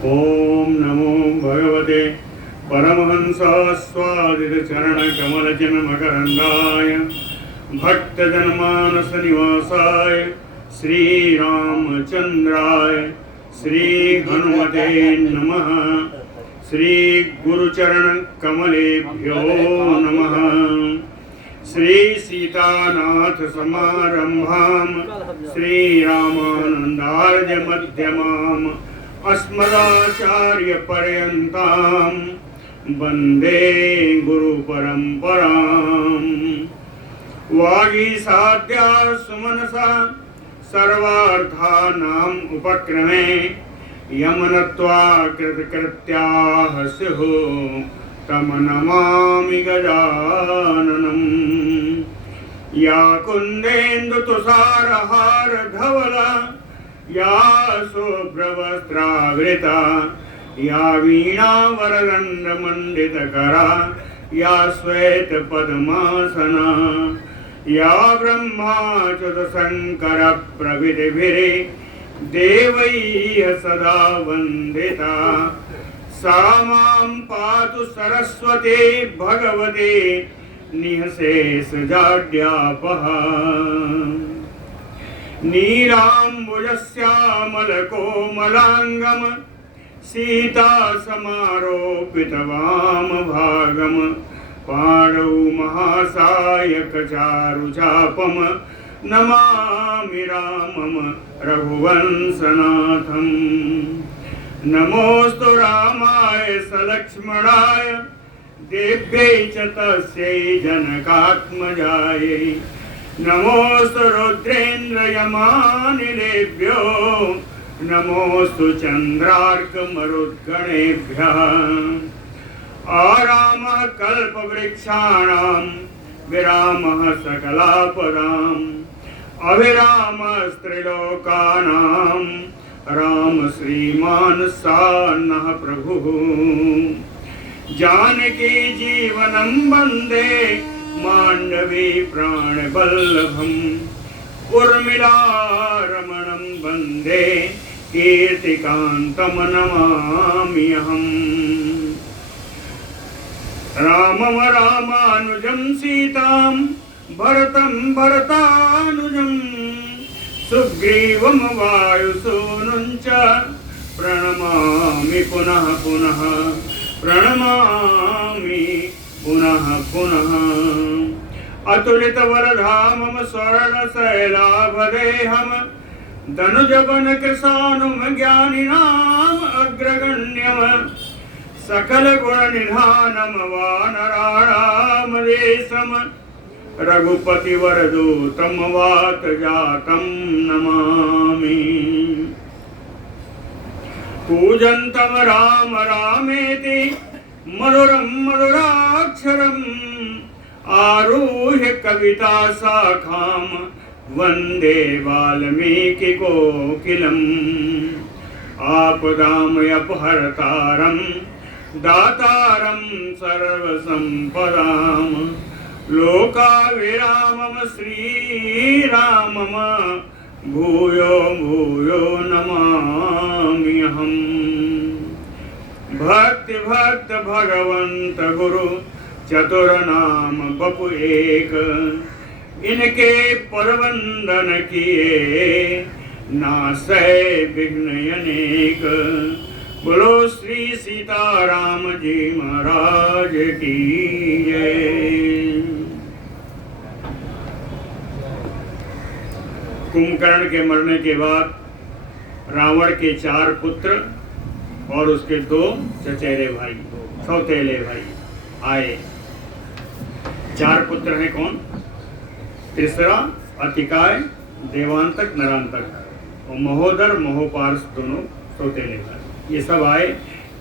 ओम नमो भगवते परमहंसास्वादितचरणकमलजनमकरन्दाय भक्तजनमानसनिवासाय श्रीरामचन्द्राय श्रीहनुमते नमः। श्रीगुरुचरणकमलेभ्यो नमः। श्री सीतानाथ समारंभां श्रीरामानन्दार्य मध्यमाम् अस्मदाचार्य पर्यन्तां वन्दे गुरु परम्पराम्। वागीसाद्या सुमनसा सर्वार्थानाम् उपक्रमे यमनत्वा कृतकृत्याः स्युः तम नमामि गजाननम्। या कुन्देन्दुतुषारहार धवला या शुभ्रवस्त्रावृता या वीणावरदण्डमण्डितकरा या श्वेतपद्मासना या ब्रह्माच्युतशङ्करप्रभृतिभिः देवैः सदा वन्दिता सा मां पातु सरस्वती भगवती निःशेषजाड्यापहा। नीलाम्बुजश्यामलकोमलाङ्गं सीतासमारोपितवामभागं पाणौ महासायकचारुचापं नमामि रामं रघुवंशनाथम्। नमोऽस्तु रामाय सलक्ष्मणाय देव्यै च तस्यै जनकात्मजायै। नमोऽस्तु रुद्रेन्द्रयमानिलेभ्यो नमोऽस्तु चन्द्रार्कमरुद्गणेभ्यः। आरामः कल्पवृक्षाणां विरामः सकलापदाम् अभिरामस्त्रिलोकानां राम श्रीमान् सान्नः प्रभुः। जानकी जीवनं वन्दे मांडवी प्राणवल्लभम् उर्मिलारमणं वन्दे कीर्तिकान्तं नमाम्यहम्। रामं रामानुजं सीतां भरतं भरतानुजं सुग्रीवं वायुसूनुं च प्रणमामि पुनः पुनः प्रणमामि पुनः पुनः। अतुलितवरधामं स्वर्णशैलाभदेहं धनुजवनकृशानुं ज्ञानिनाम् अग्रगण्यं सकलगुणनिधानं वानराणां देशं रघुपतिवरदूतं वातजातं नमामि। पूजन्तं राम रामेति मधुरं मधुराक्षरम् आरुह्य कविता शाखां वन्दे वाल्मीकिकोकिलम्। आपदामयपहर्तारं दातारं सर्वसम्पदां लोकाभिरामं श्रीरामं भूयो भूयो नमाम्यहम्। भक्ति भक्त भगवंत गुरु चतुरनाम बपु एक इनके परवंदन किए नासै विघ्न अनेक। बोलो श्री सीताराम जी महाराज की जय। कुंभकर्ण के मरने के बाद रावण के 4 पुत्र और उसके 2 चचेरे भाई सौतेले भाई आए। 4 पुत्र हैं कौन? तीसरा अतिकाय देवांतक नरांतक और महोदर महोपार्श दोनों सौतेले भाई। ये सब आए।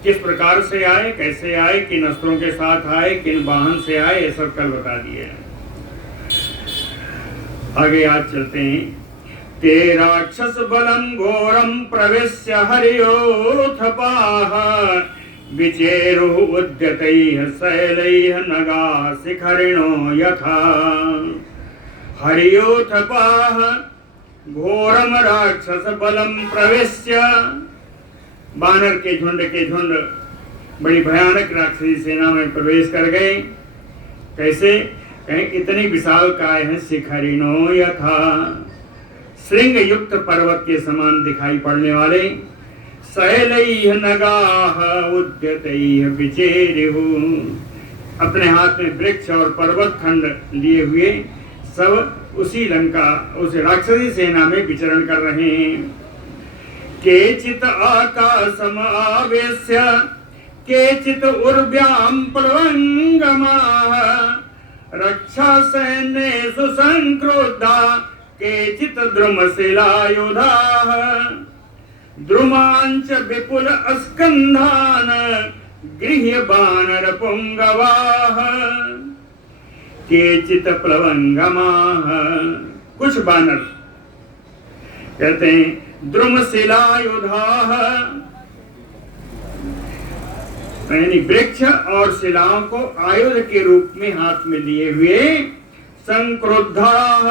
किस प्रकार से आए, कैसे आए, किन अस्त्रों के साथ आए, किन वाहन से आए, ये सब कल बता दिए हैं। आगे आज चलते हैं। ते राक्षस बलम घोरम प्रवेश्य हरियोथपाः विचेरुः उद्यतैः शैलैः नगाशिखरिणो यथा। हरियोथपाः घोरम राक्षस बलम प्रवेश्य बानर के झुंड बड़ी भयानक राक्षसी सेना में प्रवेश कर गए। कैसे? कहीं इतनी विशाल काय है, शिखरिणो यथा, श्रृंग युक्त पर्वत के समान दिखाई पड़ने वाले, शैलैः नगाः उद्यतैः विचेरिहु, अपने हाथ में वृक्ष और पर्वत खंड लिए हुए सब उसी लंका, उस राक्षसी सेना में विचरण कर रहे हैं। केचित् आकाशमावेश्य केचित् उर्व्यां प्लवंगमाः, रक्षा सैन्येषु संक्रुद्धा केचित् द्रुमशिलायुधाः, द्रुमांच विपुल स्कंधान गृह्य बानर पुंगवाः, केचित् प्लवंगमाः, कुछ बानर कहते हैं द्रुमशिलायुधाः, यानी वृक्ष और शिलाओं को आयुध के रूप में हाथ में लिए हुए, संक्रुद्धाः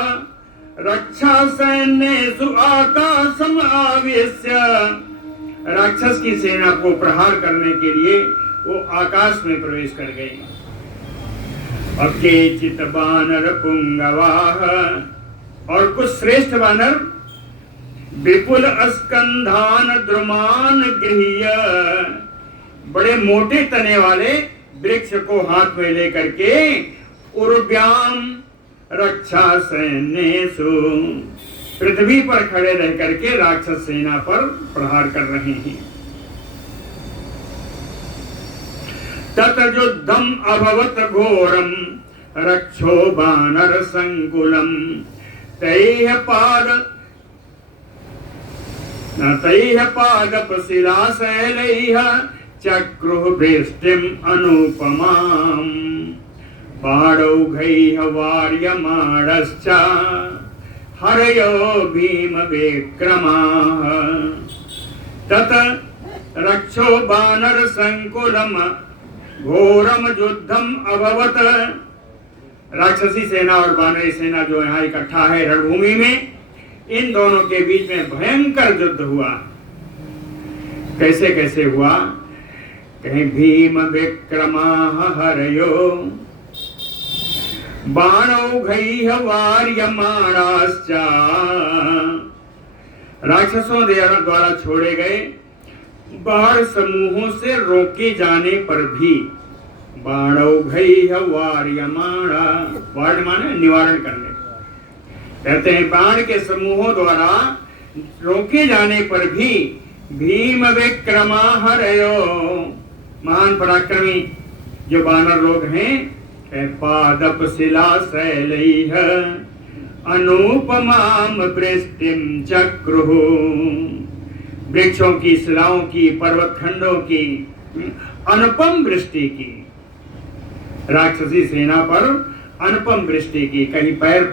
रक्षा सैन्येषु आकाशम आवेश्य, राक्षस की सेना को प्रहार करने के लिए वो आकाश में प्रवेश कर गए। और केचित् बानर पुंगवाः, और कुछ श्रेष्ठ बानर विपुल स्कंधान द्रुमान गृह्य, बड़े मोटे तने वाले वृक्ष को हाथ में लेकर के उर्व्याम रक्षा सैन्येषु, पृथ्वी पर खड़े रह करके राक्षस सेना पर प्रहार कर रहे हैं। तत युद्धम अभवत घोरम रक्षो बानर संकुलम, तैः पादपशिला शैलैः चक्रुः वृष्टिम् अनुपमाम्, बाणौघैः वार्यमाणश्च हरयो भीमविक्रमाः, तत रक्षो बानर संकुलम घोरम युद्धम अभवत, राक्षसी सेना और बानरी सेना जो यहाँ इकट्ठा है रणभूमि में, इन दोनों के बीच में भयंकर युद्ध हुआ। कैसे कैसे हुआ? कहीं भीम विक्रमाः हरयो बाणौघैः वार्यमाणाश्च, राक्षसों द्वारा छोड़े गए बाण समूहों से रोके जाने पर भी, बाणौघैः वार्यमाणा, वार्य माने निवारण करने, कहते हैं बाण के समूहों द्वारा रोके जाने पर भी भीम विक्रमा हरयो, महान पराक्रमी जो बानर लोग हैं, पादप शिला शैलैः अनुपमाम वृष्टिम चक्रुः, वृक्षों की, शिलाओं की, पर्वत खंडों की अनुपम वृष्टि की, राक्षसी सेना पर अनुपम वृष्टि की। कहीं पेड़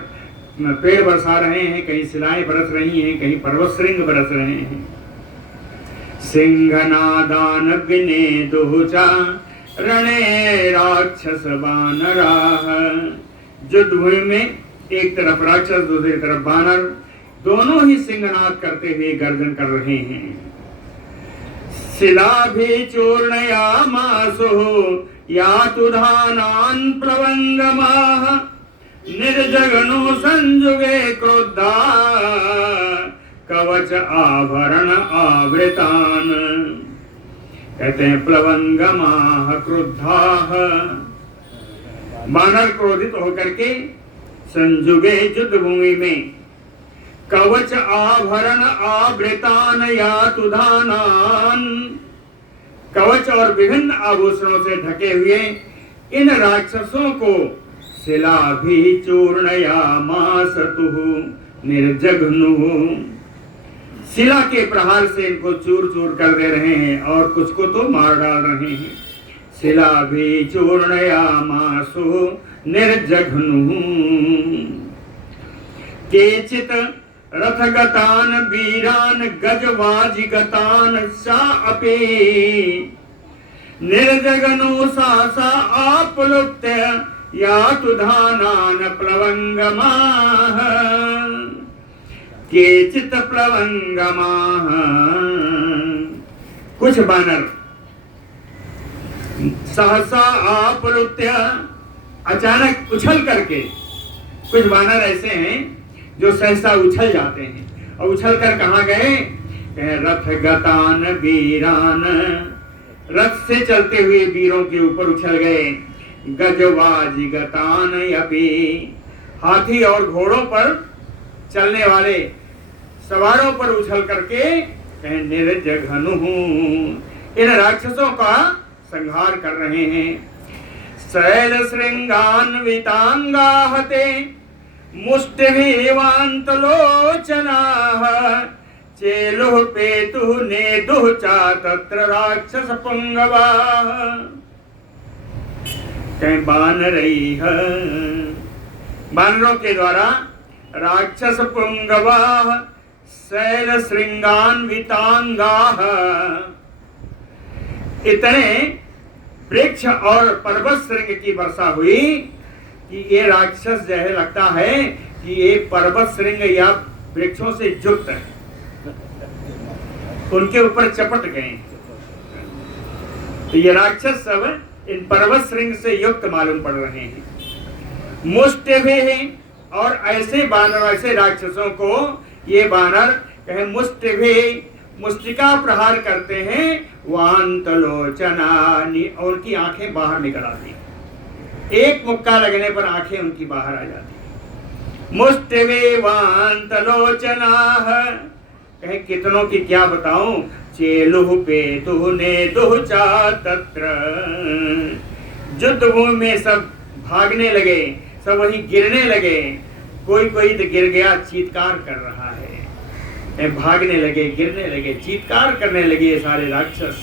बरसा रहे हैं, कहीं शिलाएं बरस रही हैं, कहीं पर्वत श्रृंग बरस रहे हैं। सिंहनादान विनेदुचा रणे राक्षस बानराः, युद्ध भूमि में एक तरफ राक्षस, दूसरी तरफ बानर, दोनों ही सिंहनाद करते हुए गर्जन कर रहे हैं। शिलाभिचूर्णयामासुः यातुधानान् प्लवंगमाः, निर्जघनो संजुगे क्रुद्धा कवच आभरण आवृतान्, कहते हैं प्लवंगमाः क्रुद्धाः, बानर क्रोधित होकर के संजुगे युद्ध भूमि में, कवच आभरण आवृतान यातुधानान्, कवच और विभिन्न आभूषणों से ढके हुए इन राक्षसों को शिलाभिचूर्णयामासतुः निर्जघ्नुः, शिला के प्रहार से इनको चूर चूर कर दे रहे हैं और कुछ को तो मार डाल रहे हैं। शिलाभिचूर्णयामासुः निर्जघ्नुः, केचित् रथगतान् वीरान् गजवाजिगतान् सा अपि, निर्जघनो सा आप्लुप्य यातुधानान् प्लवंगमाः, केचित् प्लवंगमाः, कुछ बानर सहसा आपलुत्य, अचानक उछल करके, कुछ बानर ऐसे हैं जो सहसा उछल जाते हैं, और उछल कर कहाँ गए? रथ गतान वीरान, रथ से चलते हुए वीरों के ऊपर उछल गए। गजवाज गतान अपि, हाथी और घोड़ों पर चलने वाले सवारों पर उछल करके निर्जघनु, इन राक्षसों का संहार कर रहे हैं। शैल श्रृंगान्वितांगाहते मुष्टिभिवान्तलोचनाः, चेलुः पेतुः नेदुः चा तत्र राक्षस पुंगवाः। कहीं बानरैः, बानरों के द्वारा राक्षस पुंगवाः शैल श्रृंगान्वितांगाः, इतने वृक्ष और पर्वत श्रृंग की वर्षा हुई कि ये राक्षस जो है लगता है कि ये पर्वत श्रृंग या वृक्षों से युक्त है, उनके ऊपर चपट गए। तो ये राक्षस सब इन पर्वत श्रृंग से युक्त मालूम पड़ रहे हैं। मुष्ट भी है, और ऐसे बानर, ऐसे राक्षसों को ये बानर कहे मुष्ट भी, मुष्टिका प्रहार करते हैं। वान्तलोचना, उनकी आंखें बाहर निकल आती, एक मुक्का लगने पर आंखें उनकी बाहर आ जाती। मुष्टिवे वान्तलोचना, कहे कितनों की क्या बताऊं। चेलुः पेतुः नेदुः चा तत्र, युद्ध भूमि में सब भागने लगे, सब वहीं गिरने लगे। कोई कोई तो गिर गया, चीत्कार कर रहा है। भागने लगे, गिरने लगे, चीत्कार करने लगे ये सारे राक्षस।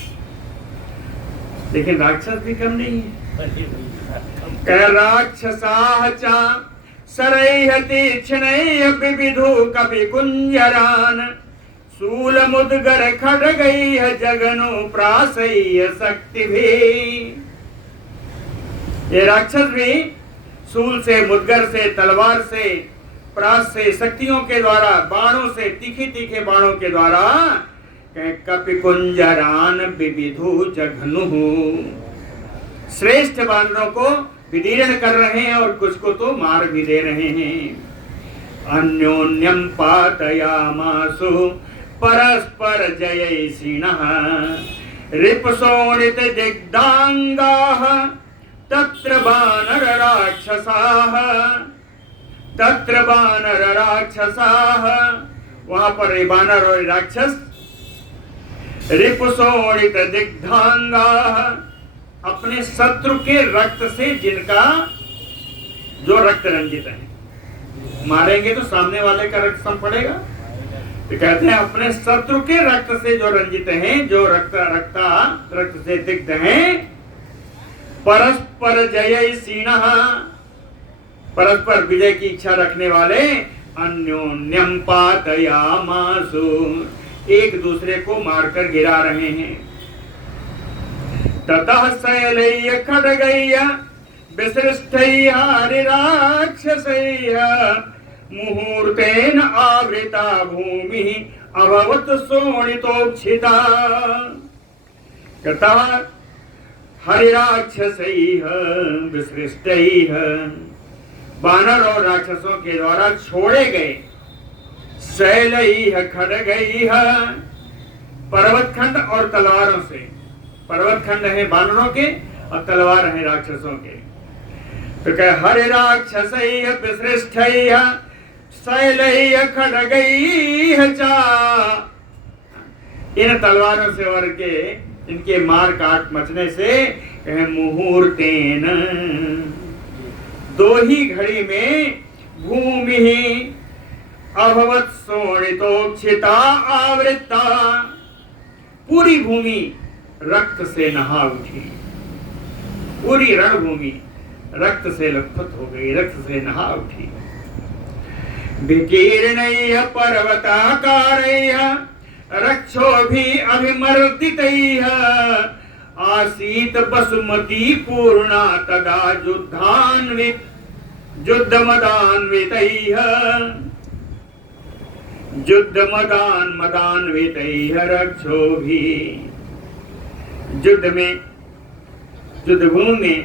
लेकिन राक्षस भी कम नहीं है। राक्षसाः च शरैः तीक्ष्णैः विविधु कपि कुञ्जरान्, शूलमुद्गर खड्गैः जगनु प्रासैः शक्तिभिः। ये राक्षस भी शूल से, मुद्गर से, तलवार से, प्रास से, शक्तियों के द्वारा, बाणों से, तीखे तीखे बाणों के द्वारा कपि कुंजरान विविधु जघनुः, श्रेष्ठ बानरों को विदीर्ण कर रहे हैं और कुछ को तो मार भी दे रहे हैं। अन्योन्यम पातयामासु परस्पर जयैषिणः, रिपशोणित दिग्धांगाः तत्र बानर राक्षसाः, तत्र बानर राक्षसाः, वहां पर बानर और राक्षस। रिपुशोणित दिग्धांगाः, अपने शत्रु के रक्त से, जिनका जो रक्त रंजित है, मारेंगे तो सामने वाले का रक्त सम पड़ेगा। तो कहते हैं अपने शत्रु के रक्त से जो रंजित हैं, जो रक्त से दिग्ध हैं। परस्पर जयैषिणः, परस्पर विजय की इच्छा रखने वाले। अन्योन्यम पातयामासु, एक दूसरे को मारकर गिरा रहे हैं। ततः शैलैः खड्गैः विसृष्टैः हरिराक्षसैः, मुहूर्तेन आवृता भूमिः अभवत् शोणितोक्षिता। ततः हरिराक्षसैः विसृष्टैः, बानर और राक्षसों के द्वारा छोड़े गए। शैलैः खड्गैः, पर्वतखंड और तलवारों से। पर्वतखंड है बानरों के और तलवार है राक्षसों के। तो कहे हरिराक्षसैः विसृष्टैः शैलैः खड्गैः चा, इन तलवारों से और के इनके मार काट मचने से कहे मुहूर्तेन, दो ही घड़ी में भूमि अभवत् शोणितोक्षिता आवृता, पूरी भूमि रक्त से नहा उठी। पूरी रणभूमि रक्त से लथपथ हो गई, रक्त से नहा उठी। विकीर्णैः पर्वताकारैः रक्षोभिः अभिमर्दितैः, आसीत बसुमती पूर्णा तदा युद्धमदान्वितैः रक्षोभिः। युद्ध भूमि में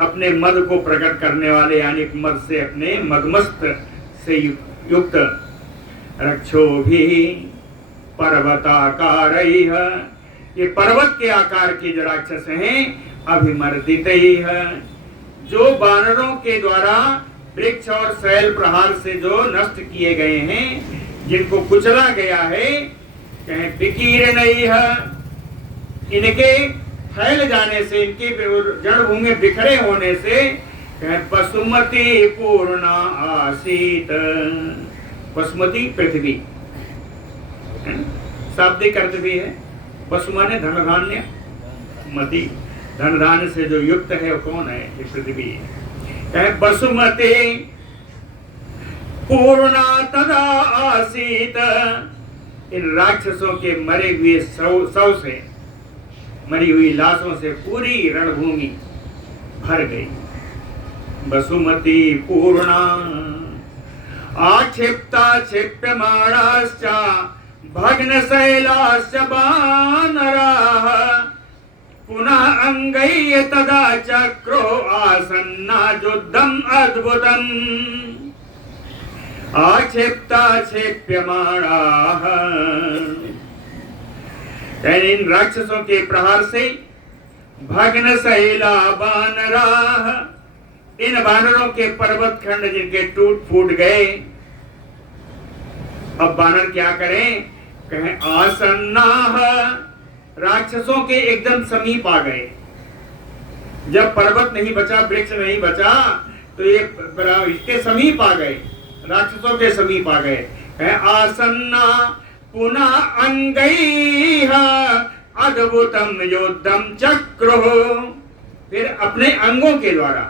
अपने मद को प्रकट करने वाले यानी मद से अपने मदमस्त से युक्त रक्षो भी पर्वताकार, ये पर्वत के आकार के जो राक्षस हैं अभिमर्दित ही है, जो वानरों के द्वारा वृक्ष और शैल प्रहार से जो नष्ट किए गए हैं, जिनको कुचला गया है, कहें विकीर्ण नहीं है, इनके फैल जाने से, इनके जड़ भूमि बिखरे होने से कहें पशुमति पूर्ण आसीत। पशुमति पृथ्वी शाब्दिक अर्थ भी है। पशु माने धन धान्य, मति धन धान्य से जो युक्त है वो कौन है? ये पृथ्वी है। पशुमति पूर्णा तदा आसीत, इन राक्षसों के मरे हुए शव से, मरी हुई लाशों से पूरी रणभूमि भर गई। वसुमती पूर्णा आक्षिप्ता क्षिप्यमाणाश्च भग्न शैलाश्च वानराः पुनः अंगैः तदा चक्रो आसन्ना युद्धम् अद्भुतम्। आक्षिप्ता क्षिप्यमाणाः, इन राक्षसों के प्रहार से भग्न शैला वानराः, इन वानरों के पर्वत खंड जिनके टूट फूट गए, अब वानर क्या करें? कहें आसन्नाः, राक्षसों के एकदम समीप आ गए। जब पर्वत नहीं बचा, वृक्ष नहीं बचा, तो ये इसके समीप आ गए, राक्षसों के समीप आ गए। कहें आसन्ना पुनः अंगैः अद्भुतम युद्धम चक्रुः, फिर अपने अंगों के द्वारा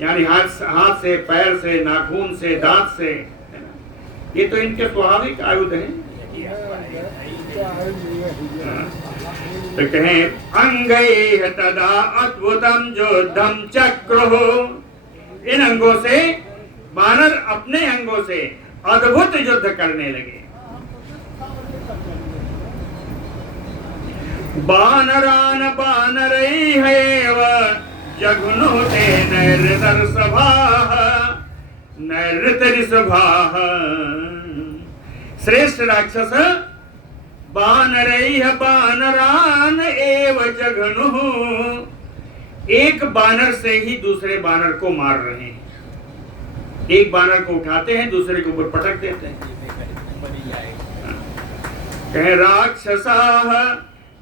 यानी हाथ से, पैर से, नाखून से, दांत से, ये तो इनके स्वाभाविक आयुध हैं। तो कहें अंगैः तदा अद्भुतम युद्धम चक्रुः, इन अंगों से वानर अपने अंगों से अद्भुत युद्ध करने लगे। वानरान वानरैः जघुनुते नैर्ऋतर्षभाः नैर्ऋतऋषभाः, श्रेष्ठ राक्षस वानरैः वानरान एव जघनुः, एक बानर से ही दूसरे बानर को मार रहे हैं। एक बानर को उठाते हैं, दूसरे के ऊपर पटक देते हैं। कहे राक्षसाः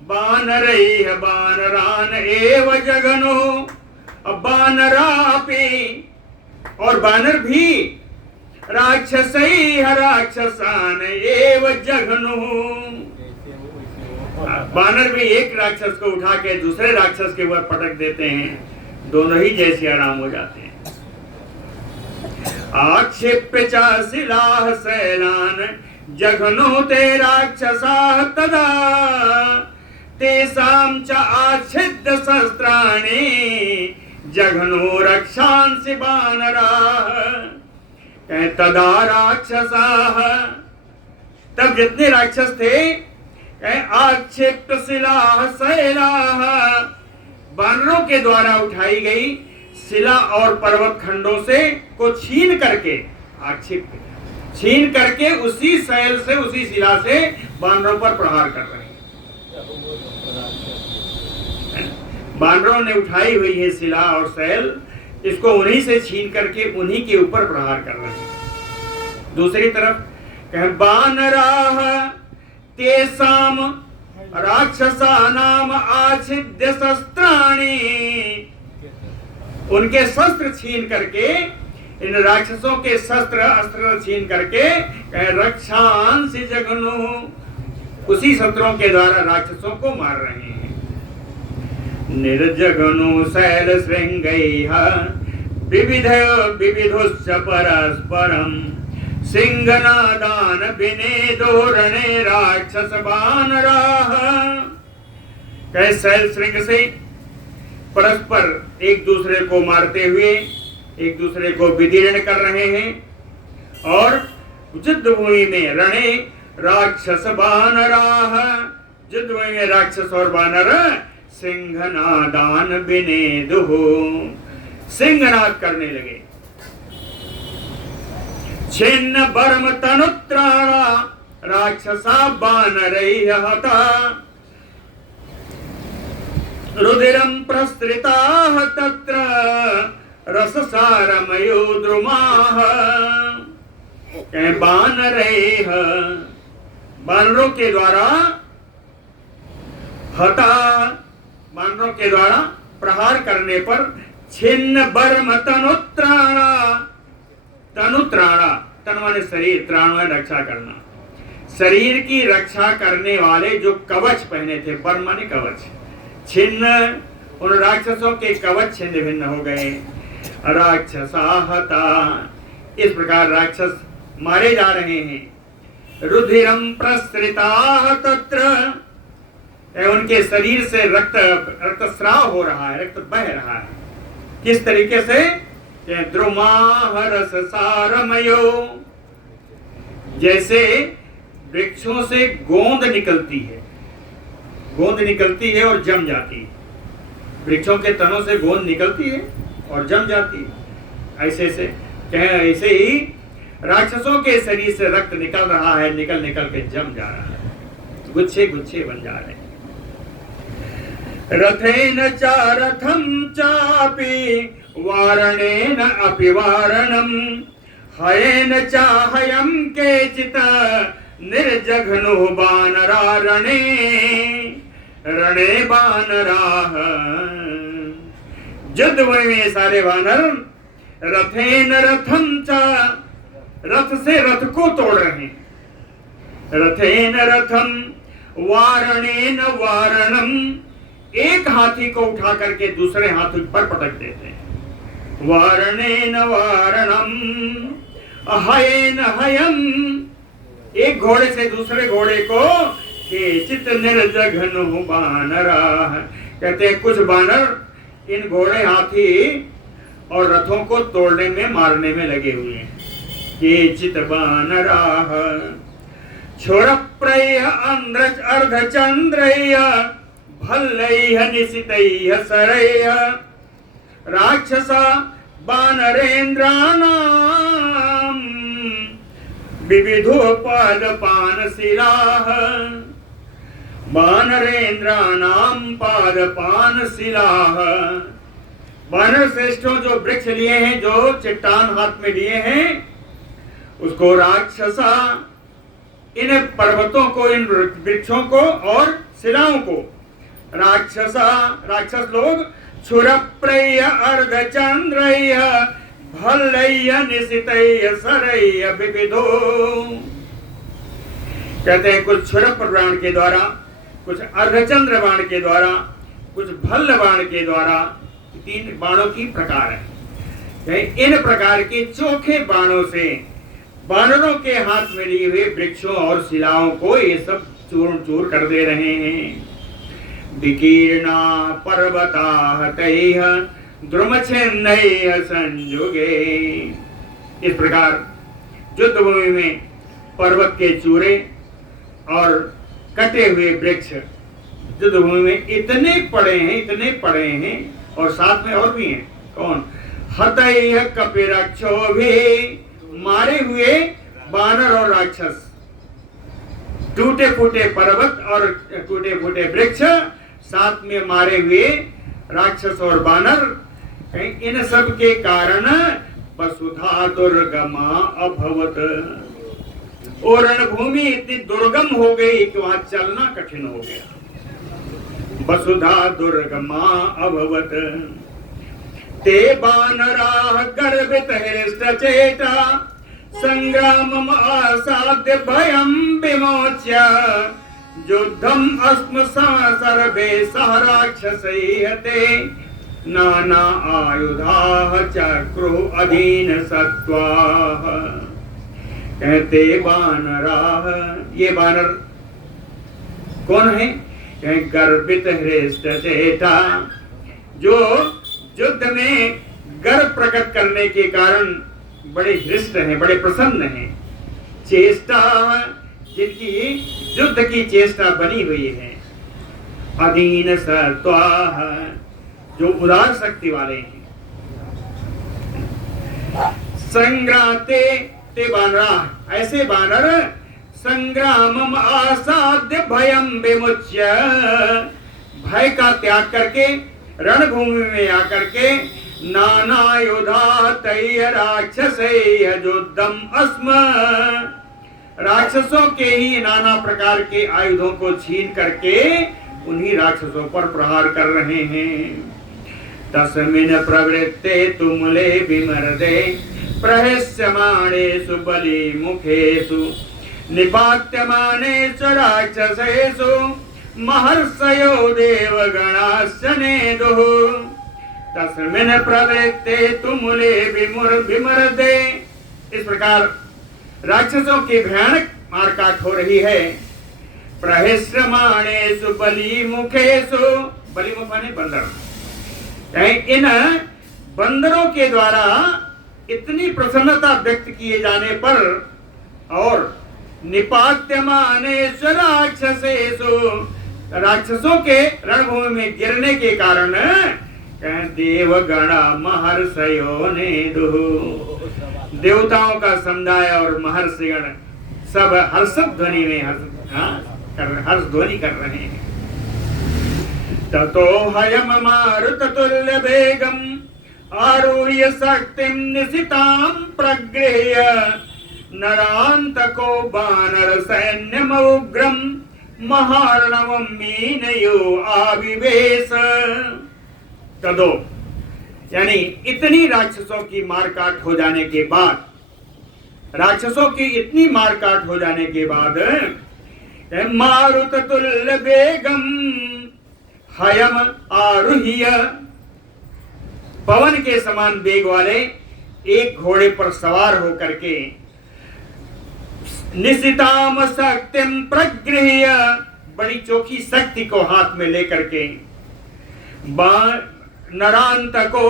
वानरैः वानरान एव जघनुः, अब वानरापि, और बानर भी राक्षसैः राक्षसान एव जघनुः, बानर भी एक राक्षस को उठा के दूसरे राक्षस के ऊपर पटक देते हैं, दोनों ही जैसे आराम हो जाते हैं। आक्षिप्य च शिलाः शैलान् जघनुते राक्षसाः तदा तेषां च आच्छिद्य शस्त्राणि जघनु रक्षांसि वानराः। तदा राक्षसाः, तब जितने राक्षस थे, आक्षिप्त शिलाः शैलाः, वानरों के द्वारा उठाई गई शिला और पर्वत खंडों से को छीन करके, आक्षिप्त छीन करके उसी शैल से, उसी शिला से वानरों पर प्रहार कर रहे हैं। वानरों ने उठाई हुई है शिला और शैल, इसको उन्हीं से छीन करके उन्हीं के ऊपर प्रहार कर रहे हैं। दूसरी तरफ कहें वानराः तेषां राक्षसानाम् आच्छिद्य शस्त्राणि, उनके शस्त्र छीन करके, इन राक्षसों के शस्त्र अस्त्र छीन करके रक्षांसि जघनुः, उसी शस्त्रों के द्वारा राक्षसों को मार रहे हैं। निर्जघनु शैल श्रृंगैः विविधुश्च परस्परं सिंहनादान विनेदो रणे राक्षस वानराः। कहे शैल श्रृंग से परस्पर एक दूसरे को मारते हुए एक दूसरे को विदीर्ण कर रहे हैं, और युद्ध भूमि में रणे राक्षस वानराः, युद्ध भूमि में राक्षस और वानर सिंहनादान बिनेदुः, सिंहनाद करने लगे। छिन्न बर्म तनुत्राणा राक्षसा बानरैः हता, रुधिरं प्रसृताः तत्र रससारमयो द्रुमाः। बानरैः, बानरों के द्वारा, हता, बानरों के द्वारा प्रहार करने पर, छिन्न बर्म तनुत्राणा, तनुत्राणा, तन माने शरीर, त्राण माने रक्षा करना, शरीर की रक्षा करने वाले जो कवच पहने थे, बर्म माने कवच, छिन्न, उन राक्षसों के कवच छिन्न भिन्न हो गए। राक्षसा हता, इस प्रकार राक्षस मारे जा रहे हैं। रुधिरम प्रसृताः तत्र, उनके शरीर से रक्तस्राव हो रहा है, रक्त बह रहा है। किस तरीके से? द्रुमाः रससारमयो, जैसे वृक्षों से गोंद निकलती है, गोंद निकलती है और जम जाती है, वृक्षों के तनों से गोंद निकलती है और जम जाती है, ऐसे ही राक्षसों के शरीर से रक्त निकल रहा है, निकल निकल के जम जा रहा है, गुच्छे गुच्छे बन जा रहे हैं। रथेन च रथं चापि वारणेन अपि वारणं, हयेन च हयं केचित् निर्जघ्नुः बानरा रणे, रणे बानराः। युद्ध में सारे वानर रथेन रथं च, रथ से रथ को तोड़ रहे हैं, रथेन रथम वारणेन वारणम, एक हाथी को उठा करके दूसरे हाथी पर पटक देते हैं। वारणेन वारणम हयेन हयम, एक घोड़े से दूसरे घोड़े को केचित् निर्जघ्नुः बानराः, कहते हैं कुछ बानर इन घोड़े हाथी और रथों को तोड़ने में मारने में लगे हुए हैं। केचित् बानराः क्षोरप्रैः अर्धचन्द्रैः भल्लैः निशितैः शरैः, राक्षसा बानरेन्द्राणां विविधोपादपानशिलाः, बानरेन्द्राणां पादपानशिलाः। बानर श्रेष्ठों जो वृक्ष लिए हैं, जो चट्टान हाथ में लिए हैं, उसको राक्षसा, इन पर्वतों को, इन वृक्षों को और शिलाओं को राक्षसा, राक्षस लोग क्षुरप्रैः अर्धचन्द्रैः भल्लैः निशितैः शरैः विविधो, कहते हैं कुछ क्षुरप्र बाण के द्वारा, कुछ अर्धचंद्र बाण के द्वारा, कुछ भल्ल बाण के द्वारा, तीन बाणों की प्रकार है। इन प्रकार के चोखे बाणों से बानरों के हाथ में लिए हुए वृक्षों और शिलाओं को ये सब चूर्ण चूर कर दे रहे हैं। विकीर्णा पर्वताः तैः द्रुमछिन्नैः संयुगे, इस प्रकार युद्ध भूमि में पर्वत के चूरे और कटे हुए वृक्ष युद्ध भूमि में इतने पड़े हैं, और साथ में और भी हैं। कौन? हतैः कपिरक्षोभिः, मारे हुए बानर और राक्षस, टूटे फूटे पर्वत और टूटे फूटे वृक्ष, साथ में मारे हुए राक्षस और बानर, इन सब के कारण वसुधा दुर्गमा अभवत, और रणभूमि इतनी दुर्गम हो गई कि वहां चलना कठिन हो गया। वसुधा दुर्गमा अभवत, ते बानराः गर्भितहृष्टचेता संग्रामम् आसाद्य भयं विमोच्य, युद्धम् अस्म सर्वे सह राक्षसैः ते नाना आयुधाः चक्रुः अधीन सत्त्वाः। कहते बानराः, ये बानर कौन है? गर्वित हृष्ट चेता, जो युद्ध में गर्व प्रकट करने के कारण बड़े हृष्ट हैं, बड़े प्रसन्न हैं। चेष्टा, जिनकी युद्ध की चेष्टा बनी हुई है। अधीन सत्वाः, जो उदार शक्ति वाले हैं। संग्राते ते बानरा, ऐसे बानर संग्रामम आसाद्य भयम विमुच्य, भय का त्याग करके रणभूमि में आकर के नाना योधा तय राक्षसैः युद्धम अस्म, राक्षसों के ही नाना प्रकार के आयुधों को छीन करके उन्हीं राक्षसों पर प्रहार कर रहे हैं। तस्मिन् प्रवृत्ते तुमुले विमर्दे प्रहस्यमाणेषु बलिमुखेषु निपात्यमानेषु राक्षसेषु महर्षयो देवगणाश्च नेदुः। तस्मिन् प्रवृत्ते तुमुले विमर्दे, इस प्रकार राक्षसों की भयानक मारकाट हो रही है। प्रहस्यमाणेषु बलिमुखेषु, बलिमुख माने बंदर, इन बंदरों के द्वारा इतनी प्रसन्नता व्यक्त किए जाने पर और निपात्यमानेषु राक्षसेषु, राक्षसों के रणभूमि में गिरने के कारण देवगणा महर्षयो नेदुः, देवताओं का समुदाय और महर्षिगण सब हर्षद ध्वनि में हर्ष ध्वनि कर रहे हैं। ततो हयम मारुततुल्य वेगम आरुह्य शक्तिं निशितां प्रगृह्य नरान्तको वानर सैन्यम उग्रम महार्णवं मीनयो आविवेश। तदो यानी इतनी राक्षसों की मारकाट हो जाने के बाद, राक्षसों की इतनी मारकाट हो जाने के बाद मारुततुल्य वेगम हयम आरुह्य, पवन के समान वेग वाले एक घोड़े पर सवार होकर के निशिताम शक्तिम प्रगृह्य, बड़ी चोखी शक्ति को हाथ में लेकर के नरांतको,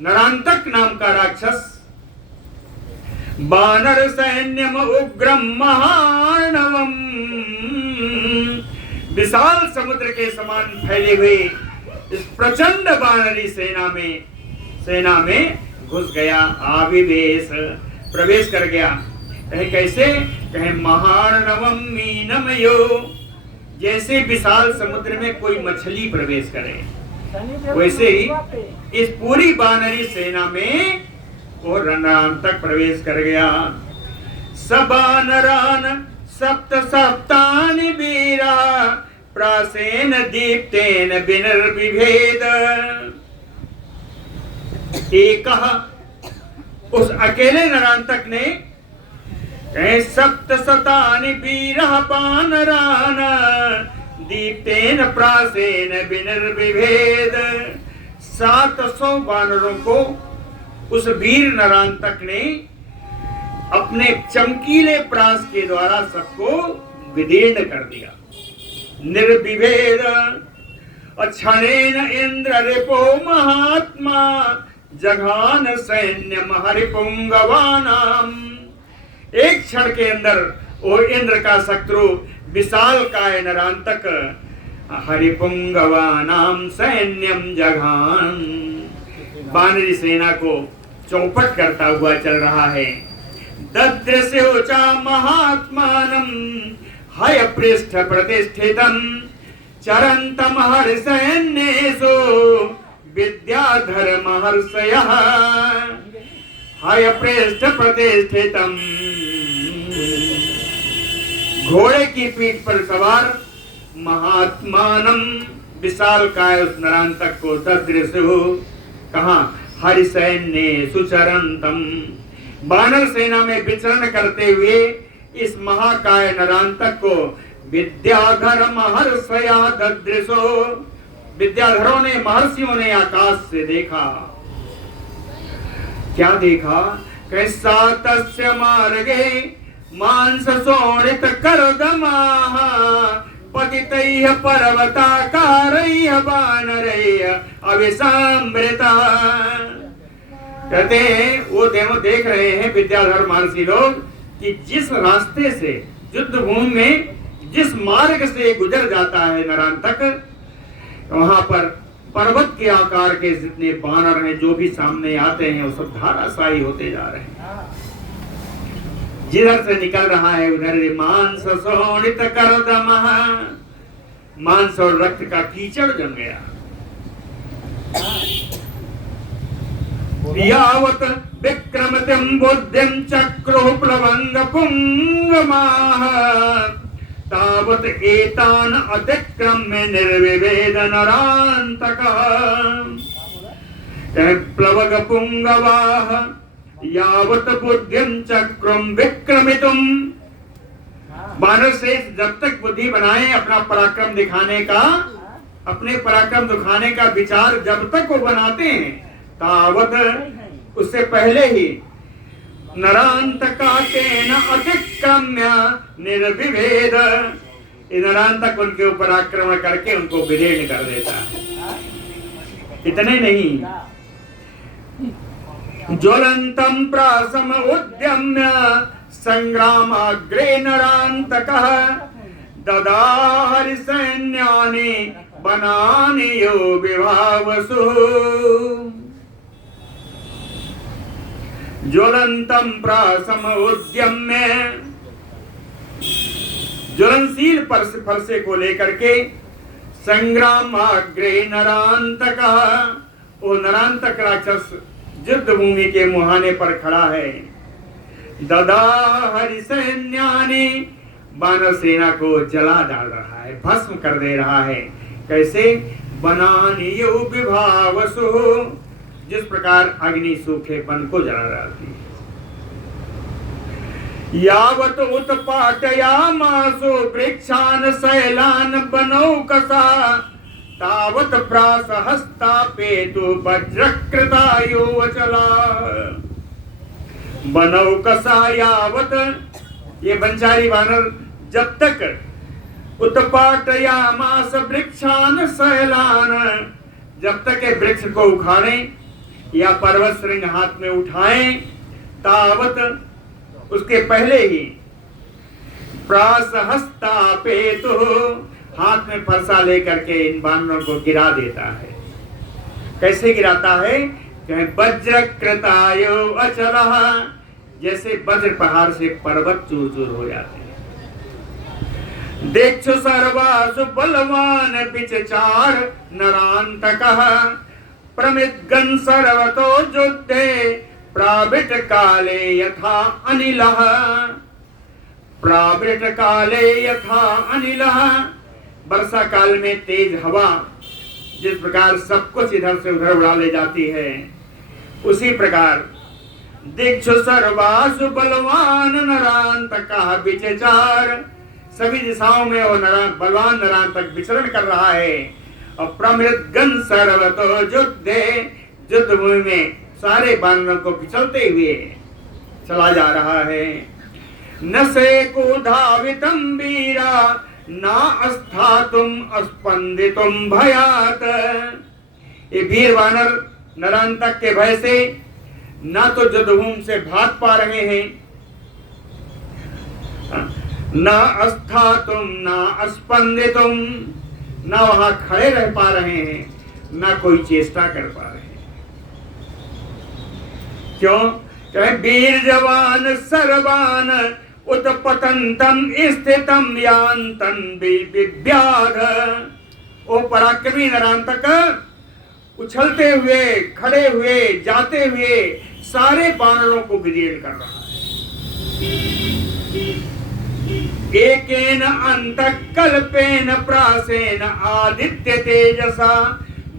नरांतक नाम का राक्षस बानर सैन्यम उग्रम महार्णवम, विशाल समुद्र के समान फैले हुए इस प्रचंड वानरी सेना में घुस गया। आविवेश, प्रवेश कर गया। कहे कैसे? कहे महार्णवम मीनमयो, जैसे विशाल समुद्र में कोई मछली प्रवेश करे, वैसे ही इस पूरी वानरी सेना में वो रणरांतक प्रवेश कर गया। सबानरान सप्त सप्तानि वीरा प्रासेन दीप्तेन विनिर्विभेद, एक उस अकेले नरांतक ने सप्त शतानि वीरः वानरान् दीप्तेन प्रासेन विनिर्विभेद, 700 वानरों को उस वीर नरांतक ने अपने चमकीले प्रास के द्वारा सबको विदीर्ण कर दिया। निर्विभेद क्षणेन इंद्र रिपो महात्मा जघान सैन्य हरिपुंगवानाम, एक क्षण के अंदर वो इंद्र का शत्रु विशाल काय नरांतक हरिपुंगवानाम सैन्यम जघान, वानरी सेना को चौपट करता हुआ चल रहा है। ददृश्योचा महात्मानं हय पृष्ठ प्रतिष्ठितं चरन्तं हर्षयन्नेषु विद्याधर महर्षयः, हय पृष्ठ प्रतिष्ठितं, घोड़े की पीठ पर सवार महात्मानं, विशाल काय उस नरांतक को ददृश्यो, कहा हरिसैन्येषु चरन्तम, बानर सेना में विचरण करते हुए इस महाकाय नरांतक को विद्याधर महर्षया ददृशो, विद्याधरों ने, महर्षियों ने आकाश से देखा। क्या देखा? कैसा तस्य मार्गे मांस शोणित कर्दमाः पतितैः पर्वताकारैः वानरैः अविसंवृता। कहते हैं वो देख रहे हैं विद्याधर महर्षि लोग कि जिस रास्ते से युद्ध भूमि में जिस मार्ग से गुजर जाता है नरांतक, वहां पर पर्वत के आकार के जितने बानर हैं जो भी सामने आते हैं वो सब धाराशायी होते जा रहे हैं। जिधर से निकल रहा है उधर मांस शोणित कर्दम, मांस और रक्त का कीचड़ जम गया। यावत विक्रमतिम बुद्धिम चक्रुः प्लवंग पुंगमाः, तावत एतान अतिक्रम्य निर्विभेद नरांतकः। प्लवग पुंगवाः यावत बुद्धिम चक्रम विक्रमितुम, बानर से जब तक बुद्धि बनाए अपना पराक्रम दिखाने का, अपने पराक्रम दिखाने का विचार जब तक वो बनाते हैं, तावत उससे पहले ही नरांतकातेन अतिक्रम्य निर्विभेद, नरांतक उनके ऊपर आक्रमण करके उनको विलीन कर देता है। इतने नहीं, ज्वलंतम प्रासम उद्यम्य संग्रामाग्रे नरांतकः, ददाहरि सैन्यानि बनानि यो विभावसु। ज्वलंतम प्रासम उद्यम्य, ज्वलनशील फरसे को लेकर के संग्रामाग्रे नरांतकः, वो नरांतक राक्षस युद्ध भूमि के मुहाने पर खड़ा है। ददाहरि सैन्यानि, बानर सेना को जला डाल रहा है, भस्म कर दे रहा है। कैसे? बनानि यो विभावसु, जिस प्रकार अग्नि सूखे वन को जला डालती है। यावत उत्पाटयामासु वृक्षान शैलान बनौकसा, तावत प्रास हस्तापेतु वज्रकृतायो अचला। बनौकसा यावत, ये बंचारी वानर जब तक उत्पाटयामास वृक्षान शैलान, जब तक के वृक्ष को उखाड़ें या पर्वत श्रृंग हाथ में उठाएं, तावत उसके पहले ही प्रास हस्तापेतु, हाथ में फरसा लेकर के इन बानरों को गिरा देता है। कैसे गिराता है? वज्रकृतायो अचलः, जैसे वज्र प्रहार से पर्वत चूर चूर हो जाते हैं। देक्षु सर्वासु बलवान विचचार नरांतकः, प्रमिद्गन् सर्वतो युद्धे प्राविट काले यथा अनिलः। प्राविट काले यथा अनिलः, वर्षा काल में तेज हवा जिस प्रकार सब कुछ इधर से उधर उड़ा ले जाती है, उसी प्रकार दिक्षु सर्वासु बलवान नरांतकः विचचार, सभी दिशाओं में वो बलवान नरांतक विचरण कर रहा है। और प्रमृतगण सर्वतो युद्धे, युद्ध भूमि में सारे बानरों को विचलते हुए चला जा रहा है। न से को धावितम वीरा ना अस्थातुम अस्पंदितुम भयात, ये वीर वानर नरांतक के भय से ना तो युद्धभूमि से भाग पा रहे हैं, ना अस्थातुम ना अस्पंदितुम, ना वहां खड़े रह पा रहे हैं, ना कोई चेष्टा कर पा रहे हैं। क्यों? कहे वीर जवान सर्वान उत्पतंतम स्थितम यान्तन विव्याध, ओ पराक्रमी नरांतक उछलते हुए, खड़े हुए, जाते हुए सारे बानरों को विलीन कर रहा है। एकेन अंतःकल्पेन प्रासेन आदित्य तेजसा,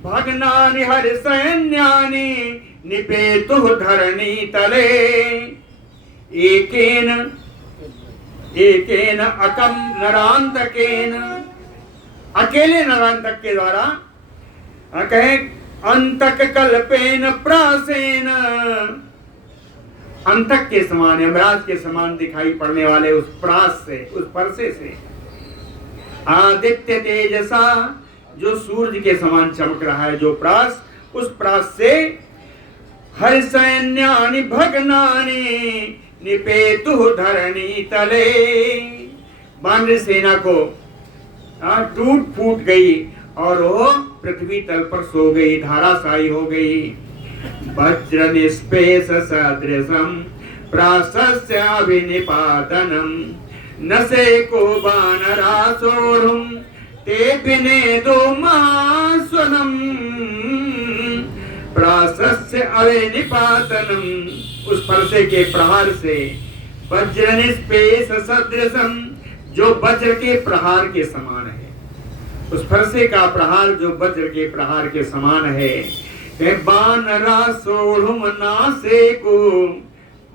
भग्नानि हरि सैन्यानि निपेतुः धरणी तले। एकेन अकम नरांतकेन, अकेले नरांतक के द्वारा, कहे अंतक कल्पेन प्रासेन, अंतक के समान, यमराज के समान दिखाई पड़ने वाले उस प्रास से, उस परसे से, आदित्य तेजसा, जो सूरज के समान चमक रहा है जो प्रास, उस प्रास से हरि सैन्यानि भग्नानि निपेतुः धरणी तले, वानर सेना को टूट फूट गई और वो पृथ्वी तल पर सो गई, धाराशायी हो गई। वज्र निष्पेष सदृशम प्राशस्य विनिपातनम नसे को वानरा सोढ़ुम ते बिने दो महास्वनम प्राशस्य अविनिपातनम। उस फरसे के प्रहार से वज्र निष्पेष सदृशम, जो वज्र के प्रहार के समान है, उस फरसे का प्रहार जो वज्र के प्रहार के समान है। बानरा सोढ़ुम नासे को,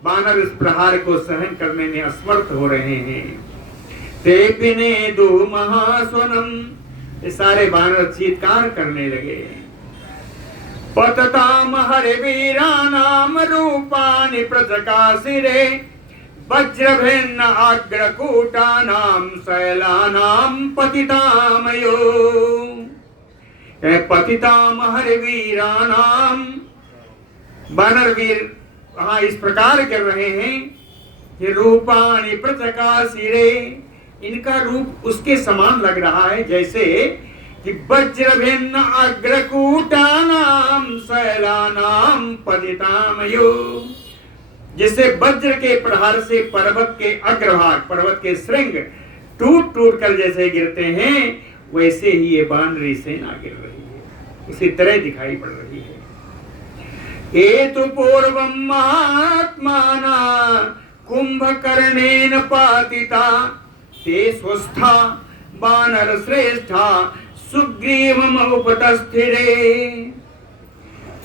बानर इस प्रहार को सहन करने में असमर्थ हो रहे हैं। ते पिने दो महास्वनम, ये सारे बानर चीत्कार करने लगे। पतताम हरे वीरानाम रूपानि प्रचकाशिरे वज्र भिन्न अग्रकूटानाम शैलानाम पतितामयो। पतिताम हरे वीरानाम, बानर वीर वहां इस प्रकार कर रहे हैं कि रूपानि प्रचकाशिरे, इनका रूप उसके समान लग रहा है जैसे कि वज्र भिन्न अग्रकूटानाम शैलानाम पतितामयो, जिससे वज्र के प्रहार से पर्वत के अग्रभाग, पर्वत के श्रृंग टूट टूट कर जैसे गिरते हैं, वैसे ही ये वानरी सेना गिर रही है, उसी तरह दिखाई पड़ रही है। एतु पूर्वम महात्माना कुंभकर्णेन पातिता ते स्वस्था वानर श्रेष्ठा सुग्रीवम उपतस्थिरे।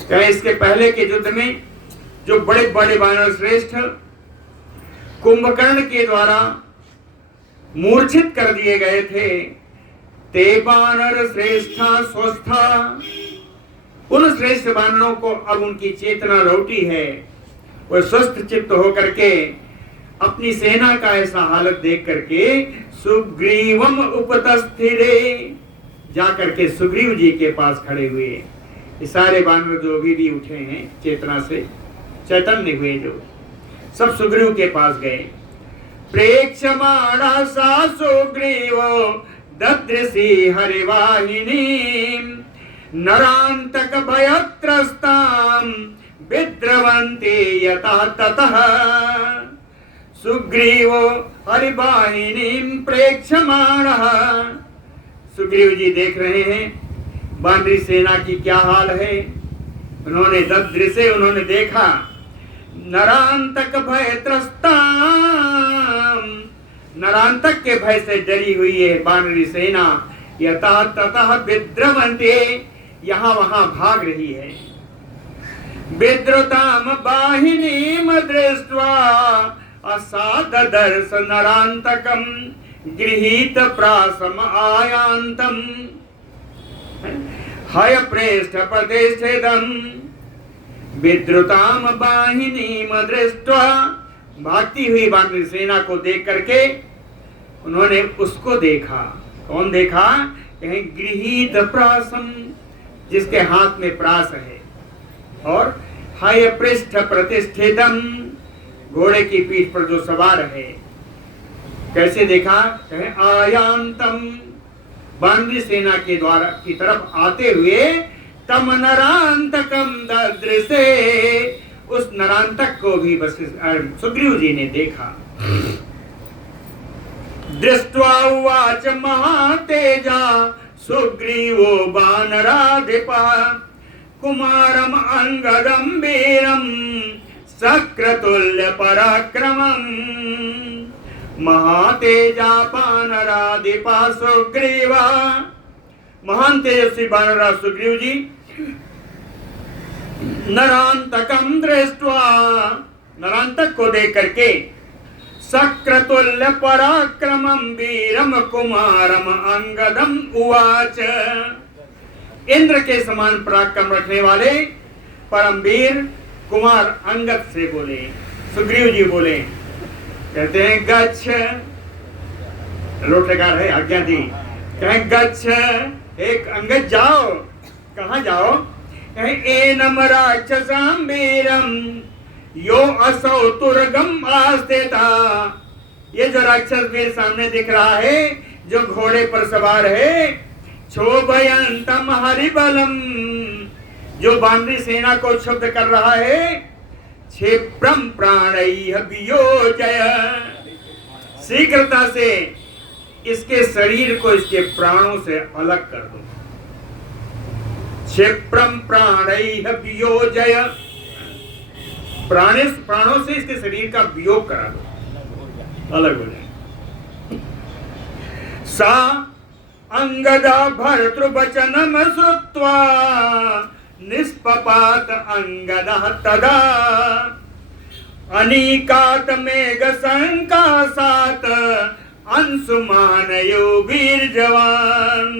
क्या इसके पहले के युद्ध में जो बड़े बड़े वानर श्रेष्ठ कुंभकर्ण के द्वारा मूर्छित कर दिए गए थे, ते वानर श्रेष्ठा स्वस्था, उन श्रेष्ठ वानरों को अब उनकी चेतना लौटी है। वो स्वस्थ चित्त होकर के अपनी सेना का ऐसा हालत देख करके सुग्रीवम उपतस्थिरे, जाकर के सुग्रीव जी के पास खड़े हुए। ये सारे वानर जो भी उठे हैं चेतना से, चैतन्य हुए, जो सब सुग्रीव के पास गए। प्रेक्षमाणा सा सुग्रीवो ददृशि हरिवाहिनी नरांतक भयत्रस्तां विद्रवन्ते यथा ततः। सुग्रीवो हरिवाहिनीं प्रेक्षमाणः, सुग्रीव जी देख रहे हैं वानरी सेना की क्या हाल है। उन्होंने ददृशे, उन्होंने देखा, नरांतक भयत्रस्तां, नरांतक के भय से डरी हुई है वानरी सेना, यथा ततः विद्रवन्ते, यहाँ वहां भाग रही है। विद्रुताम वाहिनीम दृष्ट्वा असाददर्श नरांतकम गृहीत प्रासम आयांतम हय प्रेष्ठ प्रतिष्ठितम। विद्रुताम वाहिनीम दृष्ट्वा, भागती हुई वानरी सेना को देख करके उन्होंने उसको देखा। कौन देखा? कहें गृहीत प्रासम, जिसके हाथ में प्रास है, और हय पृष्ठ प्रतिष्ठितम, घोड़े की पीठ पर जो सवार है। कैसे देखा? कहें आयांतम, वानरी सेना के द्वारा की तरफ आते हुए, तम नरांतकम ददृशे, उस नरांतक को भी सुग्रीव जी ने देखा। दृष्ट्वा उवाच महातेजा सुग्रीवो वानराधिपा कुमारम अंगदं वीरं शक्रतुल्य पराक्रमं। महातेजा वानराधिपा सुग्रीवा, महान तेजस्वी वानरा सुग्रीव जी नरांतकम दृष्ट्वा, नरांतक को देख करके, शक्रतुल्य पराक्रमं वीरम कुमारम अंगदम उवाच, इंद्र के समान पराक्रम रखने वाले परम वीर कुमार अंगद से बोले। सुग्रीव जी बोले, कहते हैं गच्छ, लोटकार है, आज्ञा दी, कहें गच्छ, एक अंगद जाओ। कहाँ जाओ? कहें एनम राक्षसां वीरम यो असौ तुर्गम आस्थिता ये जो राक्षस वीर सामने दिख रहा है, जो घोड़े पर सवार है, क्षोभयंतम हरिबलम, जो बानरी सेना को क्षुब्ध कर रहा है, क्षिप्रम प्राणैः वियोजय, शीघ्रता से इसके शरीर को इसके प्राणों से अलग कर दो। क्षिप्रम प्राणैः वियोजय, प्राणों से इसके शरीर का वियोग करा दो, अलग हो जाए। सा अंगदा भर्तृवचनम श्रुत्वा निष्पपात अंगदः तदा अनीकात मेघ संकासात अंशुमानयो वीर जवान।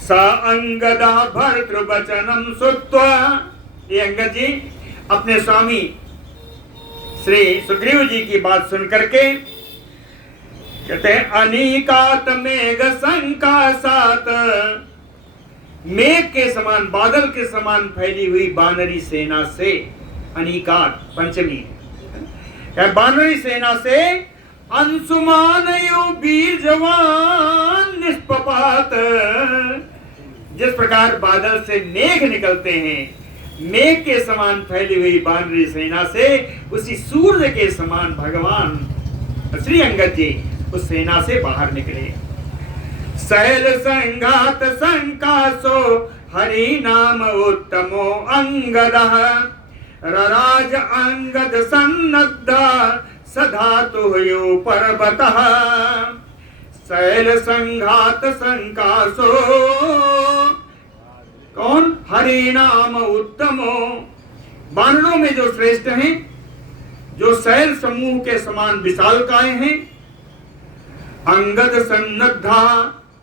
सा अंगदा भर्तृवचनम श्रुत्वा, ये अंगद जी अपने स्वामी श्री सुग्रीव जी की बात सुन करके कहते हैं, अनीकात मेघ संकासात, मेघ के समान, बादल के समान फैली हुई बानरी सेना से, अनीकात पंचमी, बानरी सेना से अंशुमानयो वीर जवान निष्पपात, जिस प्रकार बादल से मेघ निकलते हैं, मेघ के समान फैली हुई बानरी सेना से उसी सूर्य के समान भगवान श्री अंगद जी उस सेना से बाहर निकले। शैल संघात संकासो हरि नाम उत्तमो अंगदः, रराज अंगद सन्नद्धा सधातु यो पर्वतः। शैल संघात संकासो, कौन? हरि नाम उत्तमो, बानरों में जो श्रेष्ठ हैं, जो शैल समूह के समान विशालकाय हैं। अंगद सन्नद्धा,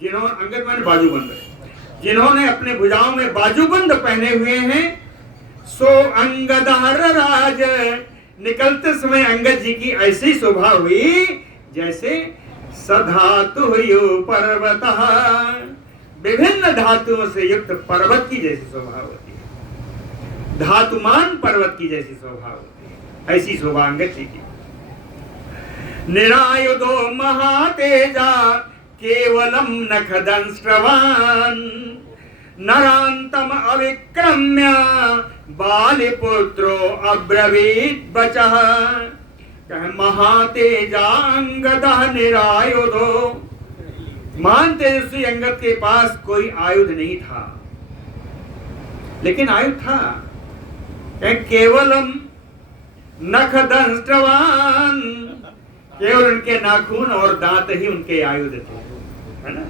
जिन्होंने, अंगद माने बाजूबंद, जिन्होंने अपने भुजाओं में बाजूबंद पहने हुए हैं। सो अंगद राज, निकलते समय अंगद जी की ऐसी शोभा हुई जैसे सधातु पर्वतः, विभिन्न धातुओं से युक्त पर्वत की जैसी शोभा होती है, धातुमान पर्वत की जैसी शोभा होती है, ऐसी शोभा अंगद जी की। निरायुधो महातेजा केवलम नखदंष्ट्रवान्, नरांतम अविक्रम्य बालिपुत्रो अब्रवीत वचः। महातेजा अंगदः निरायुधो, महान तेजस्वी अंगद के पास कोई आयुध नहीं था, लेकिन आयुध था, केवलम नखदंष्ट्रवान्, केवल उनके नाखून और दांत ही उनके आयुध थे, है ना।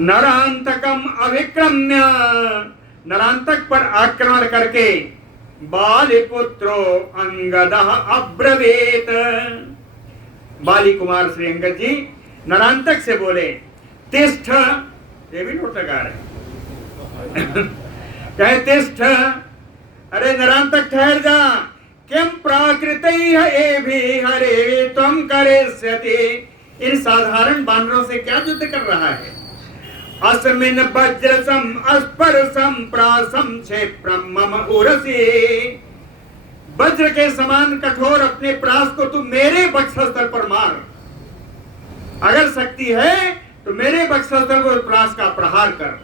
नरांतकम अविक्रम्य, नरांतक पर आक्रमण करके बालिपुत्रो अंगदः अब्रवीत, बाली कुमार श्री अंगद जी नरांतक से बोले, तिष्ठ, ये भी नोटकार है कहे तिष्ठ, अरे नरांतक ठहर जा, किम प्राकृतैः एभिः हरे त्वं करिष्यति, इन साधारण बानरों से क्या युद्ध कर रहा है। अस्मिन् वज्रसम अस्पर्शम प्रासम क्षेत्रम मम उरसी, वज्र के समान कठोर अपने प्रास को तू मेरे वक्षस्थल पर मार, अगर शक्ति है तो मेरे वक्षस्थल पर प्रास का प्रहार कर।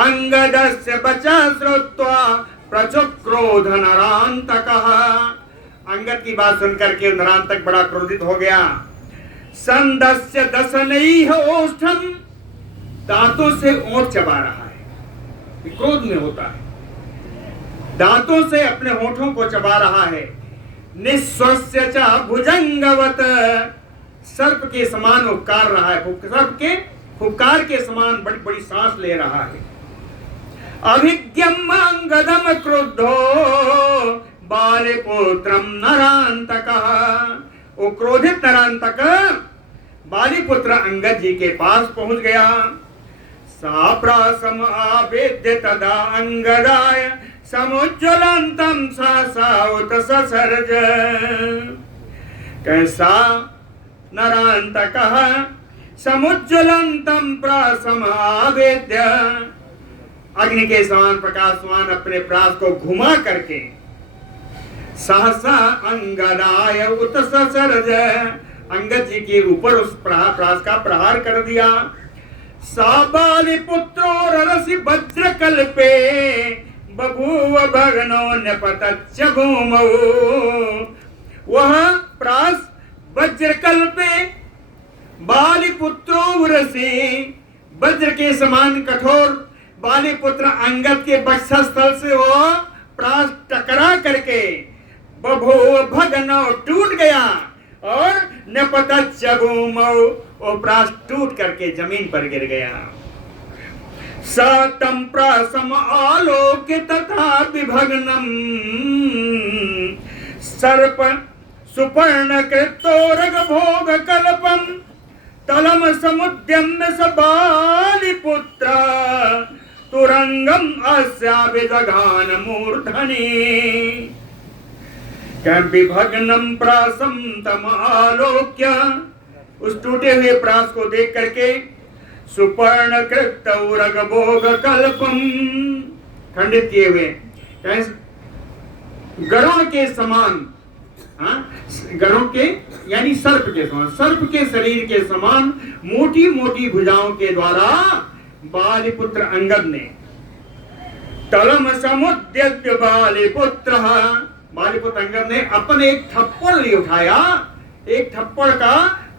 अंगदस्य वचः श्रुत्वा प्रचुक्रोध नरांतकः, अंगद की बात सुनकर के नरांतक बड़ा क्रोधित हो गया। संदस्य दशनैः ओष्ठम, दांतों से ओंठ चबा रहा है, क्रोध में होता है, दांतों से अपने होठों को चबा रहा है। निस्वस्य च भुजंगवत, सर्प के समान उपकार रहा है, सर्प के फुफकार के समान बड़ी बड़ी सांस ले रहा है। अभिज्ञम अंगदम क्रुद्धो बालिपुत्रम नरांतकः, वो क्रोधित नरांतक बालिपुत्र अंगद जी के पास पहुंच गया। साप्रासम आवेद्य तदा अंगदाय समुज्ज्वलंतम सासाउत ससर्ज, कैसा नरांतकः समुज्ज्वलंतम प्रासम आवेद्य, अग्नि के समान प्रकाशवान अपने प्रास को घुमा करके सहसा अंगदाय उत ससरज, अंगद जी के ऊपर उस प्रास का प्रहार कर दिया। साबाली पुत्रो ररसि वज्र कल्पे, बभूव भगनो नपतच्च भूमौ। वह प्रास वज्र कल्पे, बाली पुत्रो उरसी, वज्र के समान कठोर बाली पुत्र अंगद के वक्षस्थल से वो प्रास टकरा करके बभूव भगनो टूट गया और नपतच्च भूमौ, वो प्रास टूट करके जमीन पर गिर गया। सतम प्रासम आलोक्य तथा विभग्नम, सर्प सुपर्ण कृतोरग भोग कल्पम, तलम समुद्यम्य सबाली पुत्र, तुरंगम अस्याभिदघान मूर्धनि। विभग्नम प्रासम तम आलोक्य, उस टूटे हुए प्रास को देख करके सुपर्ण कृत उरग भोग कल्पम, खंडित किए हुए गरुड़ के समान, गरुड़ के यानी सर्प के समान, सर्प के शरीर के समान मोटी मोटी भुजाओं के द्वारा बालीपुत्र अंगद ने तलम समुद्यत बालीपुत्र, बालीपुत्र अंगद ने अपने एक थप्पड़ ले उठाया, एक थप्पड़ का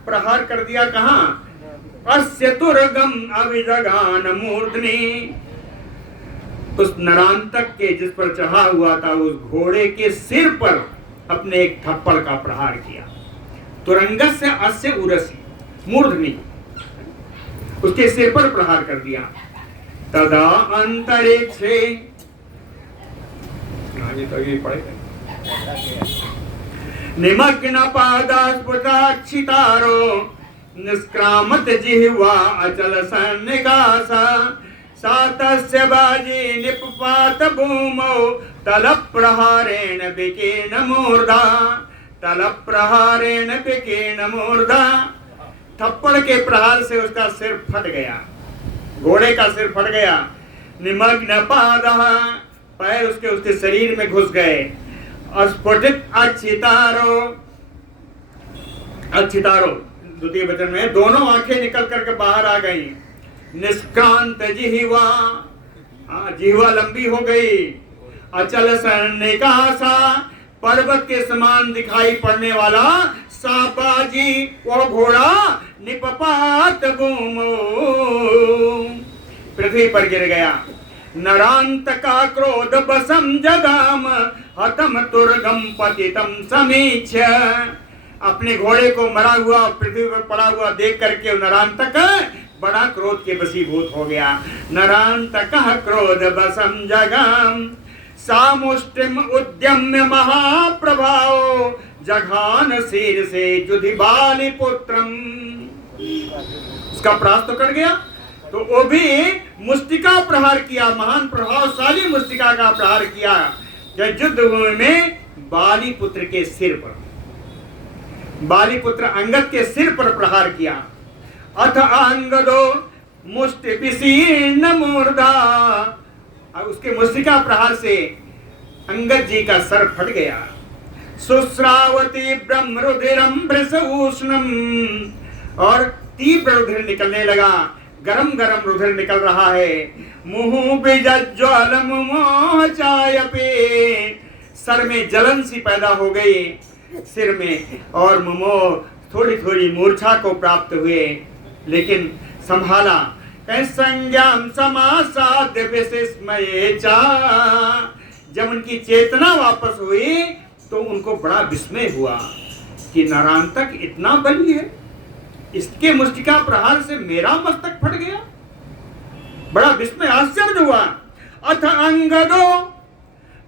प्रहार कर दिया। कहां? अस्य तुरगम अभिजगान मूर्धनि, उस नरांतक के जिस पर चढ़ा हुआ था उस घोड़े के सिर पर अपने एक थप्पड़ का प्रहार किया। तुरंगस से अस्य उरसी, मूर्धनि, उसके सिर पर प्रहार कर दिया। तदा अंतरिक्षे, आगे तो ये पढ़ेगा, निमग्न पादास्फुटाक्षितारो, निष्क्रामत जिह्वा अचल सन्निकासा, सातस्य बाजी निपपात भूमौ, तल प्रहारेण विकीर्ण मूर्धा, तल प्रहारेण विकीर्ण मूर्धा। थप्पड़ के प्रहार से उसका सिर फट गया, घोड़े का सिर फट गया। निमग्न पादः, पैर उसके शरीर में घुस गए। अस्फुटित अक्षितारो, अक्षितारो द्वितीय वचन में दोनों आंखें निकल करके बाहर आ गई। निष्क्रांत जिह्वा, जिह्वा लंबी हो गई। अचल सन्निकासा, पर्वत के समान दिखाई पड़ने वाला साबाजी, वह घोड़ा निपपात भूमौ, पृथ्वी पर गिर गया। नरांत का क्रोध बसम जगाम, हतम तुर्गम पतितम समीक्ष, अपने घोड़े को मरा हुआ पृथ्वी पर पड़ा हुआ देख करके नरांतक बड़ा क्रोध के वशीभूत हो गया। नरांतक क्रोध बसम जगाम, सामुष्टिम उद्यम्य महाप्रभाव, जघान शीर से जुधि बाली पुत्रम, उसका प्रास तो कट गया तो वो भी मुष्टिका प्रहार किया, महान प्रभावशाली मुष्टिका का प्रहार किया युद्ध भूमि में बाली पुत्र के सिर पर, बाली पुत्र अंगद के सिर पर प्रहार किया। अथ अंगदो मुष्टि विशीर्ण मूर्धा, उसके मुष्टिका प्रहार से अंगद जी का सर फट गया। सुश्रावती ब्रह्म रुधिरम भृश उष्णम, और तीव्र रुधिर निकलने लगा, गरम गरम रुधिर निकल रहा है। मुहु बिज्ज्वल मुमोह चायपे, सर में जलन सी पैदा हो गई सिर में, और मुमोह थोड़ी थोड़ी मूर्छा को प्राप्त हुए, लेकिन संभाला। संज्ञाम समासाद्य विस्मये चा, जब उनकी चेतना वापस हुई तो उनको बड़ा विस्मय हुआ कि नरांतक इतना बली है, इसके मुष्टिका प्रहार से मेरा मस्तक फट गया। बड़ा विस्मय आश्चर्य हुआ। अथ अंगदो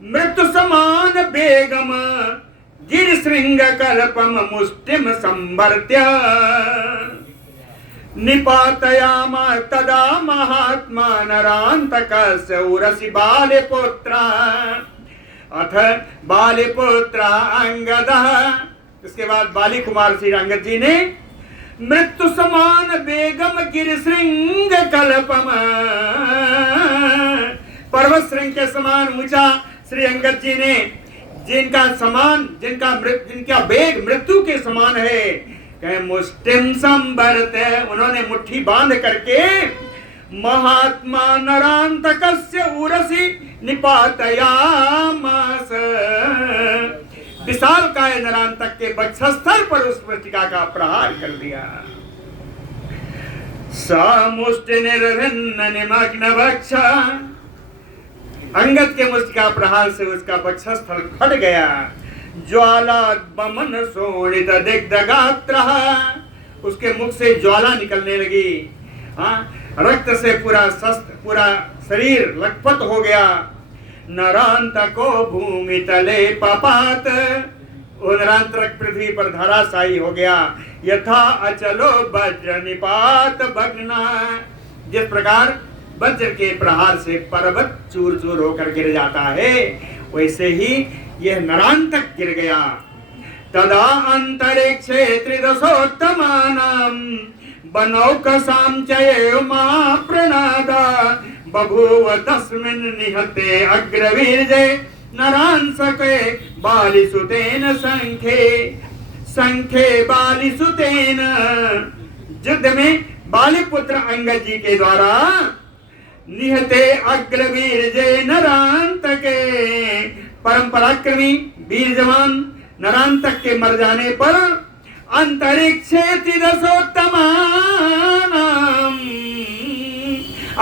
मृत्यु समान बेगम, गिर श्रृंग कल्पम मुष्टिम संवर्त्य, निपातयाम तदा महात्मा नरांतकस्य उरसि बालिपुत्र। अथ बालिपुत्र अंगदः, इसके बाद बाली कुमार श्री अंगद जी ने मृत्यु समान बेगम गिर श्रृंग कल्पम, पर्वत श्रृंग के समान ऊंचा श्री अंगद जी ने जिनका वेग मृत्यु के समान है। कहे मुष्टिम संबरते, उन्होंने मुट्ठी बांध करके महात्मा नरांतकस्य उरसी निपातयामास, विशाल काय नरांतक के वक्षस्थल पर उस मृतिका का प्रहार कर दिया। समुष्टि निर्भिन्न निमग्न वक्ष, अंगद के मुष्टिका प्रहार से उसका वक्षस्थल फट गया। ज्वाला बमन शोणित दिग्धगात्र, उसके मुख से ज्वाला निकलने लगी। रक्त से पूरा शरीर लखपत हो गया। नरांतको भूमि तले पपात, नरांतक पृथ्वी पर धराशायी हो गया। यथा अचलो वज्र निपात भग्ना, जिस प्रकार वज्र के प्रहार से पर्वत चूर चूर होकर गिर जाता है, वैसे ही यह नरांतक गिर गया। तदा अंतरिक्षे त्रिदशोत्तमानां बनौकसां चये महाप्रणादा, बभूव तस्मिन् निहते अग्रवीर्ये नरांसके बालिसुतेन संखे बालिसुतेन। युद्ध में बालिपुत्र अंगद जी के द्वारा निहते अग्रवीर्ये नरांतके, परम पराक्रमी वीर जवान नरांतक के मर जाने पर अंतरिक्षे त्रिदशोत्तमानां,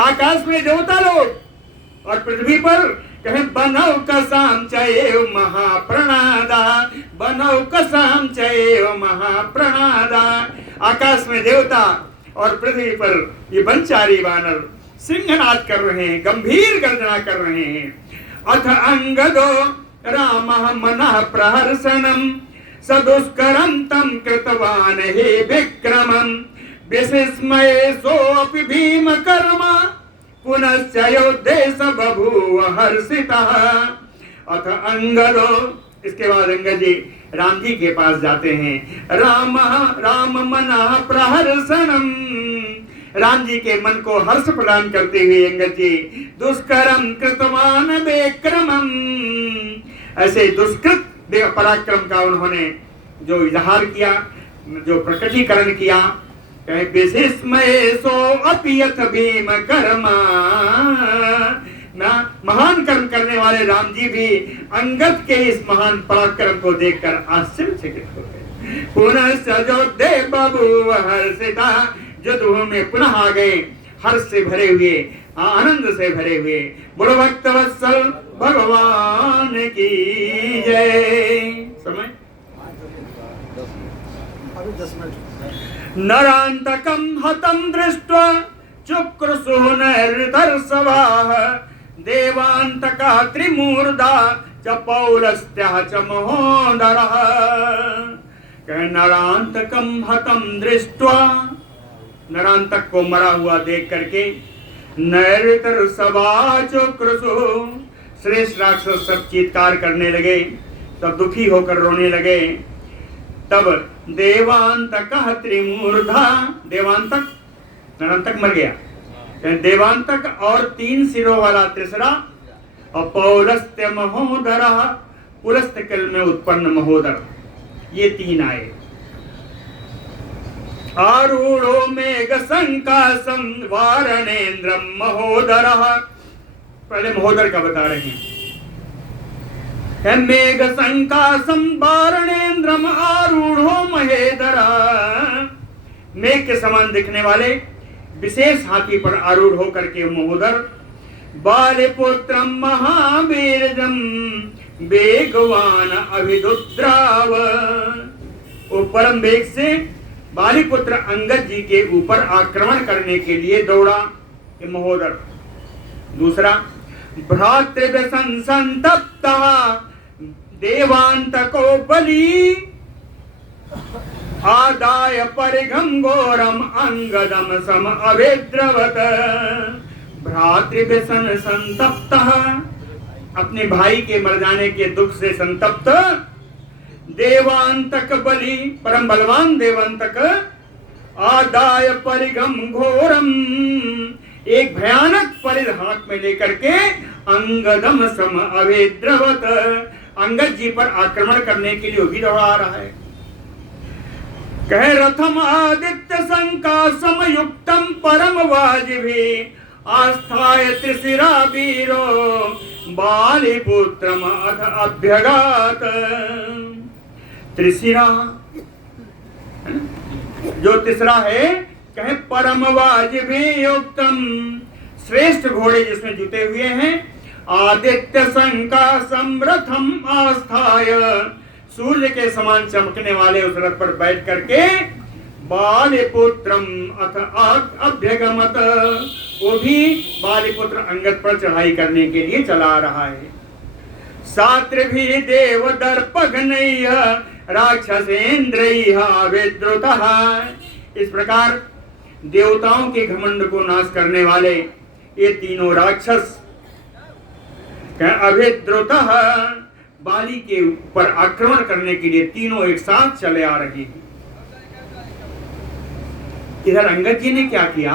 आकाश में देवता लोग और पृथ्वी पर कहें बनौकसां चैव महाप्रणादा, बनौकसां चैव महाप्रणादा। आकाश में देवता और पृथ्वी पर ये वनचारी वानर सिंहनाद कर रहे हैं, गंभीर गर्जना कर रहे हैं। अथ अंगदो रामः मनः प्रहर्षणं, सदुष्करं तं कृतवान् हि विक्रमं, विस्मये सोऽपि भीमकर्मा, पुनश्च योद्धे स बभूव हर्षितः। अथ अंगदो, इसके बाद अंगद जी राम जी के पास जाते हैं। राम मनः प्रहर्षणं, राम जी के मन को हर्ष प्रदान करते हुए अंगद जी दुष्करम कृतवान विक्रमम, ऐसे दुष्कृत पराक्रम का उन्होंने जो इजहार किया, जो प्रकटीकरण किया। विस्मये सो अपियथ भीम कर्मा, महान कर्म करने वाले राम जी भी अंगद के इस महान पराक्रम को देखकर आश्चर्यचकित हो गए। पुनः सजोदे बभूव हर्षिता, युद्ध में पुनः आ गए हर्ष से भरे हुए, आनंद से भरे हुए। बोलो भक्तवत्सल भगवान की जय। समय नरांतकं हतं दृष्ट्वा चुक्रसुः नैर्दर्शवाः, देवांतका त्रिमूर्धा च पौलस्त्यः च महोदरः। नरांतकं हतं दृष्ट्वा, नरांतक को मरा हुआ देख करके, नैर्दर्शवा चुक्रसुः, श्रेष्ठ राक्षस सब चीत्कार करने लगे, सब दुखी होकर रोने लगे। तब देवांतकः त्रिमूर्धा, देवांतक नरांतक मर गया, देवांतक और 3 सिरों वाला तीसरा, और पौलस्त्य महोदर, पुलस्त्य काल में उत्पन्न महोदर, ये 3 आए। आरूढ़ो मेघ संकासं वारणेन्द्रं महोदर, पहले महोदर का बता रहे हैं। मेघ संकासं वारणेन्द्रम आरूढ़ो महेदर, मेघ के समान दिखने वाले विशेष हाथी पर आरूढ़ होकर के महोदर। बालिपुत्रम महावीरजम वेगवान अभिदुद्राव, वो परम वेग से बालिपुत्र अंगद जी के ऊपर आक्रमण करने के लिए दौड़ा ये महोदर। दूसरा, भ्रातृव्यसन संतप्तः देवांतको बलि, आदाय परिघं घोरम अंगदम सम अवेद्रवत। भ्रातृव्यसन संतप्तः, अपने भाई के मर जाने के दुख से संतप्त, देवांतक बलि, परम बलवान देवांतक, आदाय परिघम घोरम, एक भयानक परिघ हाथ में लेकर के, अंगदम सम अवेद्रवत, अंगद जी पर आक्रमण करने के लिए वो भी दौड़ा रहा है। कह रथम आदित्य संका समयुक्तम परम वाजिभी आस्थाय त्रिशिरा वीरो बालिपुत्रम अथ अभ्यगात। त्रिशिरा जो तीसरा है, कहे परम वाजिभी युक्तम, श्रेष्ठ घोड़े जिसमें जुटे हुए हैं, आदित्य संका समरथम आस्थाय, सूर्य के समान चमकने वाले उस रथ पर बैठ करके बालिपुत्रम अथ अभ्यगमत, वो भी बालिपुत्र अंगद पर चढ़ाई करने के लिए चला रहा है। सात्र भी देव दर्पघ्नैः राक्षसेन्द्रैः विद्रुतः, इस प्रकार देवताओं के घमंड को नाश करने वाले ये तीनों राक्षस अभिद्रुतः, बाली के ऊपर आक्रमण करने के लिए तीनों एक साथ चले आ रहे हैं। इधर अंगद जी ने क्या किया,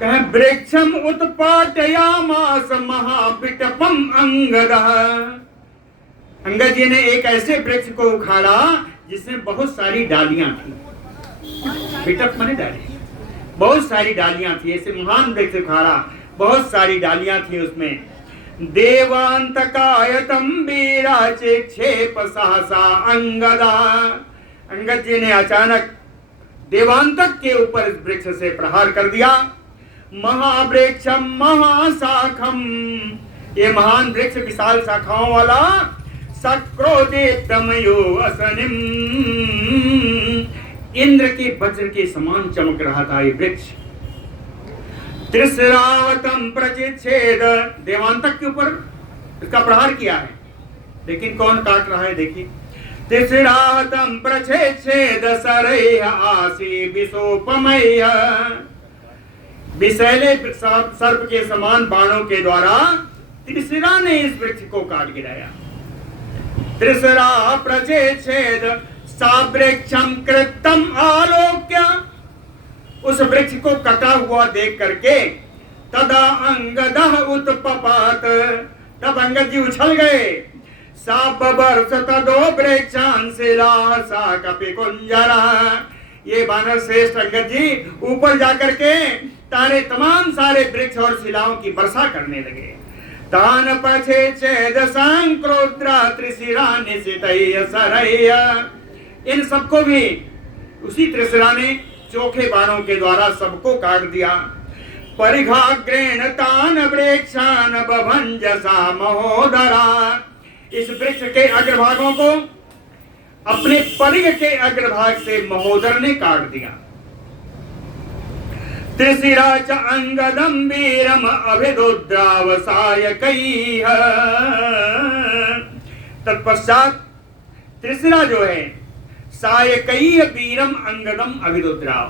कहे वृक्षम उत्पाटयामास महाविटपम अंगदः, अंगद जी ने एक ऐसे वृक्ष को उखाड़ा जिसमें बहुत सारी डालियां थी। विटप माने डाली, बहुत सारी डालियां थी। ऐसे महान वृक्ष उखाड़ा, बहुत सारी डालियां थी उसमें। देवांतकायतम वीराचिक्षेप सहसा अंगदा, अंगद जी ने अचानक देवांतक के ऊपर इस वृक्ष से प्रहार कर दिया। महावृक्षम महाशाखम, ये महान वृक्ष विशाल शाखाओं वाला, सक्रोदितमयो असनिम, इंद्र के वज्र के समान चमक रहा था ये वृक्ष। त्रिशरावतम प्रचिच्छेद, देवांतक के ऊपर इसका प्रहार किया है, लेकिन कौन काट रहा है देखिए। त्रिशरावतम प्रचिच्छेद सरैः आसी विशोपमयः, विषैले सर्प के समान बाणों के द्वारा त्रिशिरा ने इस वृक्ष को काट गिराया। त्रिशिरा प्रचिच्छेद सा वृक्षम कृतम आलोक्य, उस वृक्ष को कटा हुआ देख करके तदा अंगदः उत्पपात, तब अंगद जी उछल गए। सा बबर्ष तदो वृक्षान् शिलाः सा कपिकुंजरा, ये वानर श्रेष्ठ अंगद जी ऊपर जाकर के तारे तमाम सारे वृक्ष और शिलाओं की वर्षा करने लगे। तान प्रच्छेद संक्रोद्रा त्रिशिरा निशितैः सरैः, इन सबको भी उसी त्रिशिरा ने चोखे बाणों के द्वारा सबको काट दिया। परिघाग्रेण तान वृक्षान बभंजसा महोदरा, इस वृक्ष के अग्रभागों को अपने परिघ के अग्रभाग से महोदर ने काट दिया। त्रिशिरा च अंगदम वीरम अभिदुद्रावसायकैः, तत्पश्चात त्रिशिरा जो है सायकैः वीरम अंगदम अभिदुद्राव,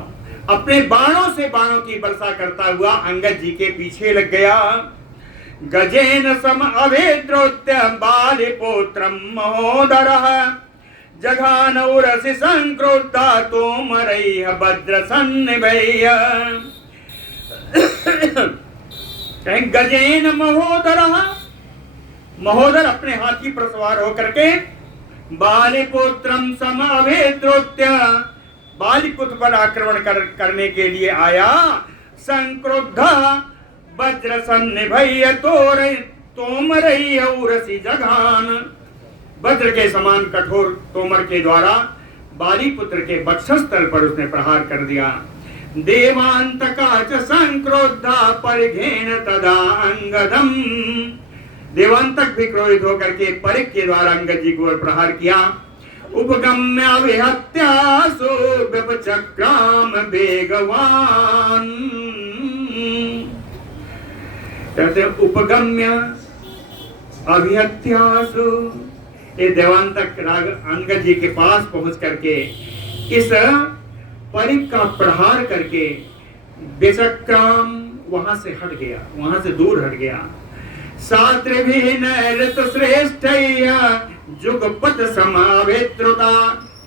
अपने बाणों से बाणों की वर्षा करता हुआ अंगद जी के पीछे लग गया। गजेन सम अभिद्रुत्य बालिपुत्रम महोदरः जघानौरसि संक्रुद्धा तोमरैः वज्रसन्निभैः, गजेन महोदरः, महोदर अपने हाथी पर सवार होकर के बालिपुत्रम समभिद्रुत्य, बालिपुत्र पर आक्रमण करने के लिए आया। संक्रुद्धा वज्रसन्निभैः तोमरैः उरसि जघान, वज्र के समान कठोर तोमर के द्वारा बालीपुत्र के वक्षस्थल पर उसने प्रहार कर दिया। देवांतका च संक्रोधा परिघेन तदा अंगदम, देवांतक भी क्रोधित होकर के परिघ के द्वारा अंगद जी को प्रहार किया। उपगम्य विहत्यासु विपचक्राम वेगवान, कहते उपगम्य अभिहत्यासु, ये देवांतक अंगद जी के पास पहुंच करके इस परिघ का प्रहार करके विचक्राम वहां से हट गया, वहां से दूर हट गया। सात्रिभिः श्रेष्ठैः जुगपत समावेत्रुता,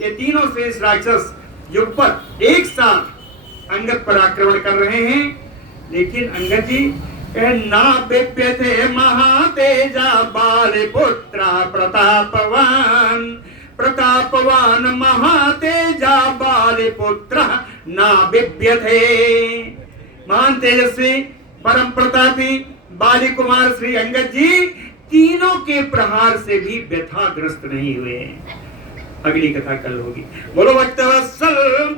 ये तीनों श्रेष्ठ राक्षस युगपत एक साथ अंगद पर आक्रमण कर रहे हैं, लेकिन अंगद जी ना बिप्यते महातेजा बालिपुत्र प्रतापवान, प्रतापवान महातेजा बालिपुत्र ना बिप्यते। महान तेजस्वी परम प्रतापी बाली कुमार श्री अंगद जी तीनों के प्रहार से भी व्यथाग्रस्त नहीं हुए। अगली कथा कल होगी। बोलो भक्तवत्सल